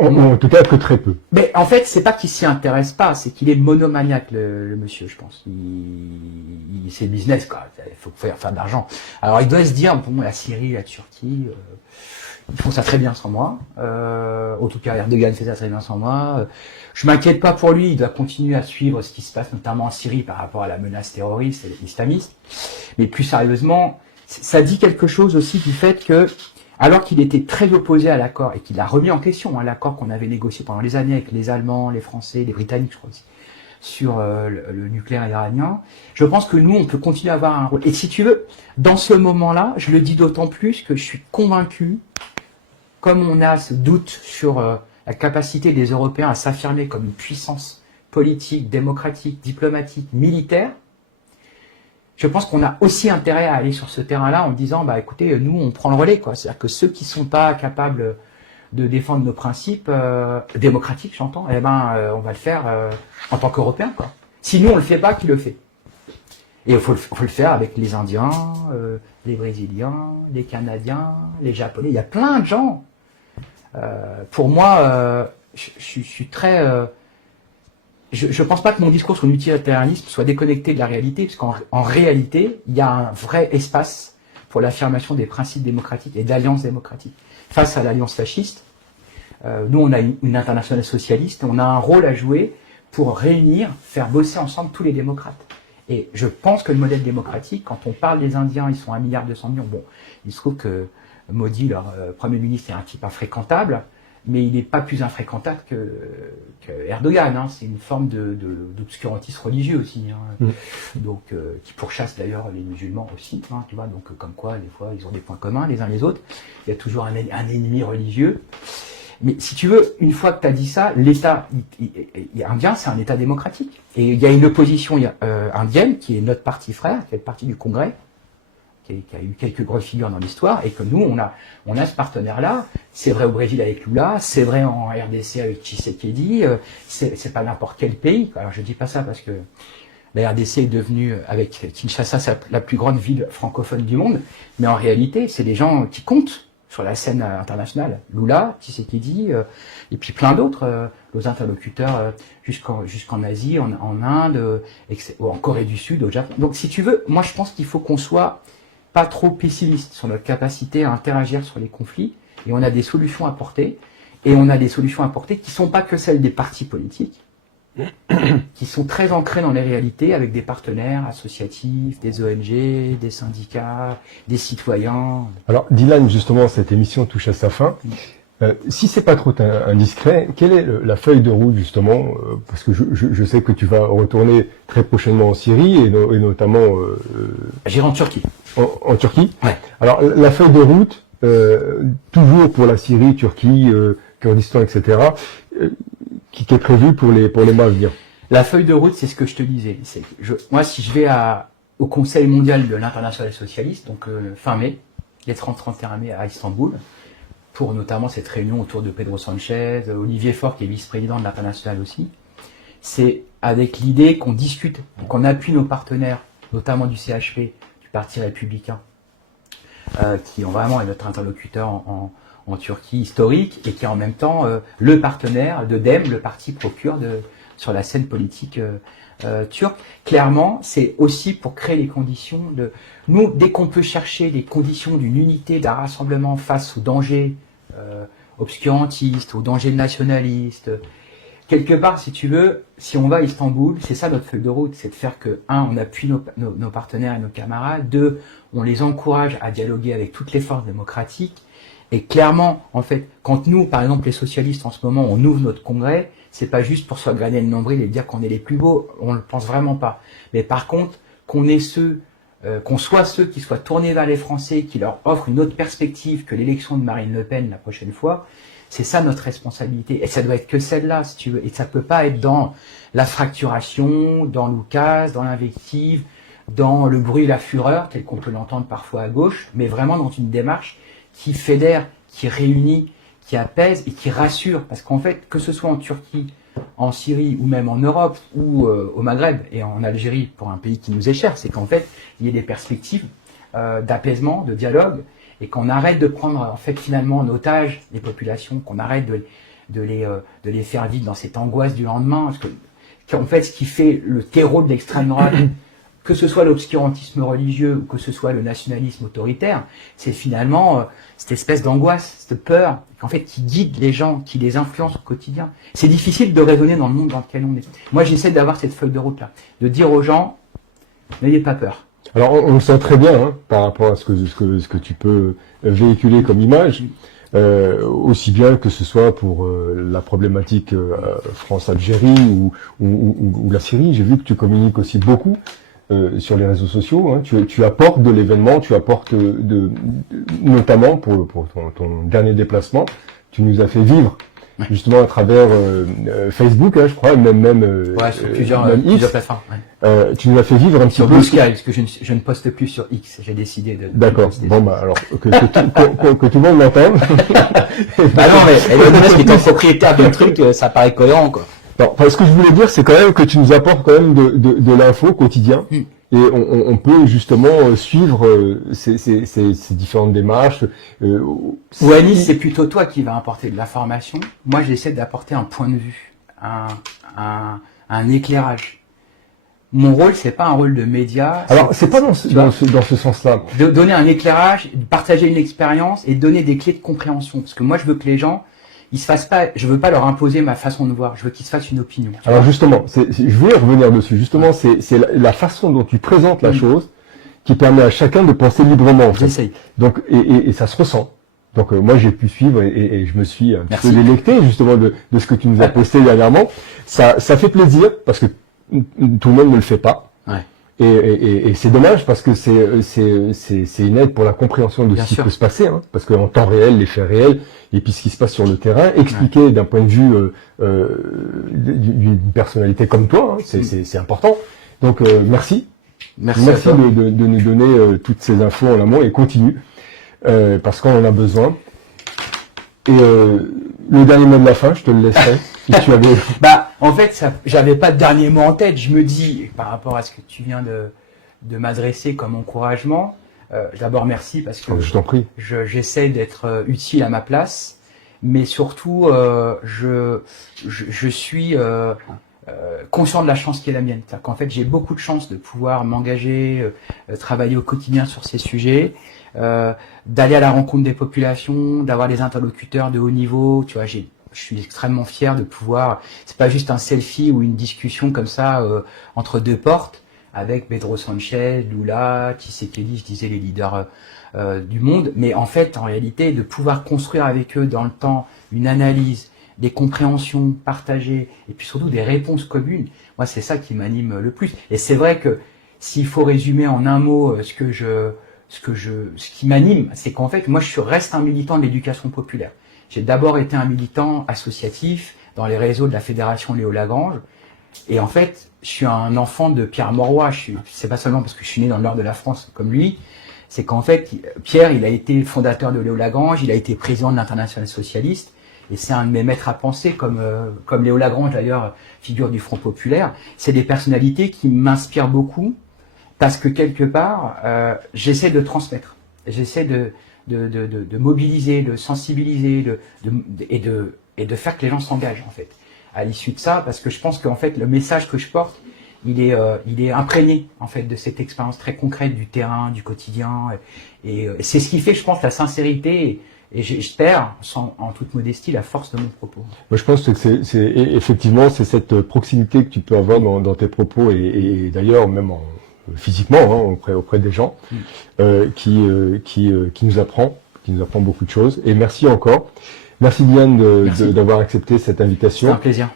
En tout cas, que très peu. Mais en fait, c'est pas qu'il s'y intéresse pas, c'est qu'il est monomaniaque, le monsieur, je pense. C'est le business, quoi. Il faut faire de l'argent. Alors, il doit se dire, bon, la Syrie, la Turquie... ils font ça très bien sans moi. En tout cas, Erdogan fait ça très bien sans moi. Je m'inquiète pas pour lui. Il doit continuer à suivre ce qui se passe, notamment en Syrie, par rapport à la menace terroriste et islamiste. Mais plus sérieusement, ça dit quelque chose aussi du fait que, alors qu'il était très opposé à l'accord et qu'il a remis en question l'accord qu'on avait négocié pendant les années avec les Allemands, les Français, les Britanniques, je crois aussi, sur le nucléaire iranien. Je pense que nous, on peut continuer à avoir un rôle. Et si tu veux, dans ce moment-là, je le dis d'autant plus que je suis convaincu, comme on a ce doute sur la capacité des Européens à s'affirmer comme une puissance politique, démocratique, diplomatique, militaire, je pense qu'on a aussi intérêt à aller sur ce terrain-là en disant, bah écoutez, nous, on prend le relais, quoi. C'est-à-dire que ceux qui sont pas capables de défendre nos principes démocratiques, j'entends, eh ben, on va le faire en tant qu'Européens, quoi. Si nous, on le fait pas, qui le fait? Et il faut le faire avec les Indiens, les Brésiliens, les Canadiens, les Japonais. Il y a plein de gens. Pour moi, je suis très... Je pense pas que mon discours sur le multilatéralisme soit déconnecté de la réalité, parce qu'en réalité, il y a un vrai espace pour l'affirmation des principes démocratiques et d'alliances démocratiques. Face à l'alliance fasciste, nous, on a une internationale socialiste, on a un rôle à jouer pour réunir, faire bosser ensemble tous les démocrates. Et je pense que le modèle démocratique, quand on parle des Indiens, ils sont 1,2 milliard, bon, il se trouve que Modi, leur Premier ministre, est un type infréquentable, mais il n'est pas plus infréquentable que Erdogan, hein. C'est une forme d'obscurantisme religieux aussi, hein. Donc qui pourchasse d'ailleurs les musulmans aussi, hein, tu vois, donc comme quoi des fois ils ont des points communs les uns les autres. Il y a toujours un ennemi religieux. Mais si tu veux, une fois que tu as dit ça, l'État indien, c'est un État démocratique. Et il y a une opposition indienne qui est notre parti frère, qui est le parti du Congrès, qui a eu quelques grosses figures dans l'histoire, et que nous, on a ce partenaire-là. C'est vrai au Brésil avec Lula, c'est vrai en RDC avec Tshisekedi, c'est pas n'importe quel pays. Alors je dis pas ça parce que la RDC est devenue, avec Kinshasa, la plus grande ville francophone du monde, mais en réalité, c'est des gens qui comptent sur la scène internationale. Lula, Tshisekedi, et puis plein d'autres, nos interlocuteurs jusqu'en Asie, en Inde, en Corée du Sud, au Japon. Donc si tu veux, moi je pense qu'il faut qu'on soit pas trop pessimiste sur notre capacité à interagir sur les conflits, et on a des solutions à porter, et on a des solutions à porter qui sont pas que celles des partis politiques, qui sont très ancrées dans les réalités, avec des partenaires associatifs, des ONG, des syndicats, des citoyens. Alors Dylan, justement, cette émission touche à sa fin. Si c'est pas trop indiscret, quelle est la feuille de route justement, parce que je sais que tu vas retourner très prochainement en Syrie et notamment J'irai en Turquie. En Turquie. Ouais. Alors la feuille de route, toujours pour la Syrie, Turquie, Kurdistan, etc., qui est prévue pour les mois à venir. La feuille de route, c'est ce que je te disais. Moi, si je vais au Conseil mondial de l'international socialiste, donc fin mai, les 30-31 mai à Istanbul, pour notamment cette réunion autour de Pedro Sanchez, Olivier Faure qui est vice-président de l'international aussi, c'est avec l'idée qu'on discute, qu'on appuie nos partenaires, notamment du CHP, du Parti républicain, qui vraiment est notre interlocuteur en Turquie historique, et qui est en même temps le partenaire de DEM, le parti pro-kurde sur la scène politique turque. Clairement, c'est aussi pour créer les conditions de... Nous, dès qu'on peut chercher les conditions d'une unité, d'un rassemblement face aux dangers obscurantistes, aux dangers nationalistes, quelque part, si tu veux, si on va à Istanbul, c'est ça notre feuille de route, c'est de faire que, un, on appuie nos partenaires et nos camarades, deux, on les encourage à dialoguer avec toutes les forces démocratiques, et clairement, en fait, quand nous, par exemple, les socialistes, en ce moment, on ouvre notre congrès, c'est pas juste pour se glaner le nombril et dire qu'on est les plus beaux, on le pense vraiment pas. Mais par contre, qu'on soit ceux qui soient tournés vers les Français, qui leur offrent une autre perspective que l'élection de Marine Le Pen la prochaine fois, c'est ça notre responsabilité. Et ça doit être que celle-là, si tu veux. Et ça peut pas être dans la fracturation, dans l'oukase, dans l'invective, dans le bruit et la fureur, tel qu'on peut l'entendre parfois à gauche, mais vraiment dans une démarche qui fédère, qui réunit, qui apaise et qui rassure. Parce qu'en fait, que ce soit en Turquie, en Syrie ou même en Europe ou au Maghreb et en Algérie, pour un pays qui nous est cher, c'est qu'en fait, il y ait des perspectives d'apaisement, de dialogue, et qu'on arrête de prendre en fait finalement en otage les populations, qu'on arrête de les faire vivre dans cette angoisse du lendemain. Parce que en fait, ce qui fait le terreau de l'extrême droite, que ce soit l'obscurantisme religieux ou que ce soit le nationalisme autoritaire, c'est finalement cette espèce d'angoisse, cette peur, en fait, qui guide les gens, qui les influence au quotidien. C'est difficile de raisonner dans le monde dans lequel on est. Moi, j'essaie d'avoir cette feuille de route-là, de dire aux gens, n'ayez pas peur. Alors, on le sent très bien, hein, par rapport à ce que tu peux véhiculer comme image. aussi bien que ce soit pour la problématique France-Algérie ou la Syrie. J'ai vu que tu communiques aussi beaucoup sur les réseaux sociaux. Hein. Tu apportes de l'événement, tu apportes notamment pour ton dernier déplacement, tu nous as fait vivre justement à travers Facebook, hein, je crois, même sur plusieurs plateformes. Ouais. Tu nous as fait vivre un petit sur peu Blue Sky, parce que je ne poste plus sur X. J'ai décidé de. D'accord. Bon bah alors que tout le monde m'entende. Bah non, mais Elon Musk étant propriétaire d'un truc, ça paraît cohérent, quoi. Non, ce que je voulais dire, c'est quand même que tu nous apportes quand même de l'info au quotidien. Et on peut justement suivre ces différentes démarches. Ou à Nice, c'est plutôt toi qui vas apporter de l'information. Moi, j'essaie d'apporter un point de vue, un éclairage. Mon rôle, c'est pas un rôle de média. Alors, c'est pas dans ce sens-là. De donner un éclairage, de partager une expérience et de donner des clés de compréhension. Parce que moi, je veux que les gens, ils se fassent pas, je veux pas leur imposer ma façon de voir. Je veux qu'ils se fassent une opinion. Alors justement, je voulais revenir dessus. Justement, c'est la façon dont tu présentes la chose qui permet à chacun de penser librement. En fait. J'essaye. Donc, et ça se ressent. Donc moi j'ai pu suivre et je me suis un peu délecté justement de ce que tu nous as posté dernièrement. Ça fait plaisir parce que tout le monde ne le fait pas. Ouais. Et c'est dommage parce que c'est une aide pour la compréhension de ce qui peut se passer, hein, parce qu'en temps réel, les faits réels, et puis ce qui se passe sur le terrain, expliquer d'un point de vue d'une personnalité comme toi, hein, c'est important. Donc merci de nous donner toutes ces infos en amont et continue parce qu'on en a besoin. Et le dernier mot de la fin, je te le laisserai. Si tu avais... Bah, en fait, j'avais pas de dernier mot en tête. Je me dis, par rapport à ce que tu viens de m'adresser comme encouragement, d'abord merci parce que je t'en prie. J'essaie d'être utile à ma place, mais surtout, je suis conscient de la chance qui est la mienne. C'est-à-dire qu'en fait, j'ai beaucoup de chance de pouvoir m'engager, travailler au quotidien sur ces sujets. D'aller à la rencontre des populations, d'avoir des interlocuteurs de haut niveau, tu vois, je suis extrêmement fier de pouvoir, c'est pas juste un selfie ou une discussion comme ça entre deux portes avec Pedro Sanchez, Lula, Tshisekedi, je disais les leaders du monde, mais en fait, en réalité, de pouvoir construire avec eux dans le temps une analyse, des compréhensions partagées et puis surtout des réponses communes, moi c'est ça qui m'anime le plus. Et c'est vrai que s'il faut résumer en un mot ce qui m'anime, c'est qu'en fait, moi, reste un militant de l'éducation populaire. J'ai d'abord été un militant associatif dans les réseaux de la Fédération Léo Lagrange. Et en fait, je suis un enfant de Pierre Mauroy. C'est pas seulement parce que je suis né dans le nord de la France comme lui. C'est qu'en fait, Pierre, il a été fondateur de Léo Lagrange. Il a été président de l'Internationale socialiste. Et c'est un de mes maîtres à penser, comme Léo Lagrange, d'ailleurs, figure du Front populaire. C'est des personnalités qui m'inspirent beaucoup. Parce que quelque part, j'essaie de transmettre, j'essaie de mobiliser, de sensibiliser, et de faire que les gens s'engagent en fait. À l'issue de ça, parce que je pense qu'en fait le message que je porte, il est imprégné en fait de cette expérience très concrète du terrain, du quotidien, et c'est ce qui fait, je pense, la sincérité. Et j'espère, en toute modestie, la force de mon propos. Moi, je pense que effectivement, c'est cette proximité que tu peux avoir dans tes propos et d'ailleurs même physiquement, hein, auprès des gens, qui nous apprend beaucoup de choses. Et merci encore. Merci Diane d'avoir accepté cette invitation. C'est un plaisir.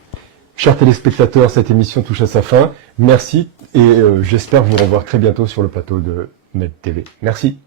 Chers téléspectateurs, cette émission touche à sa fin. Merci et j'espère vous revoir très bientôt sur le plateau de Med TV. Merci.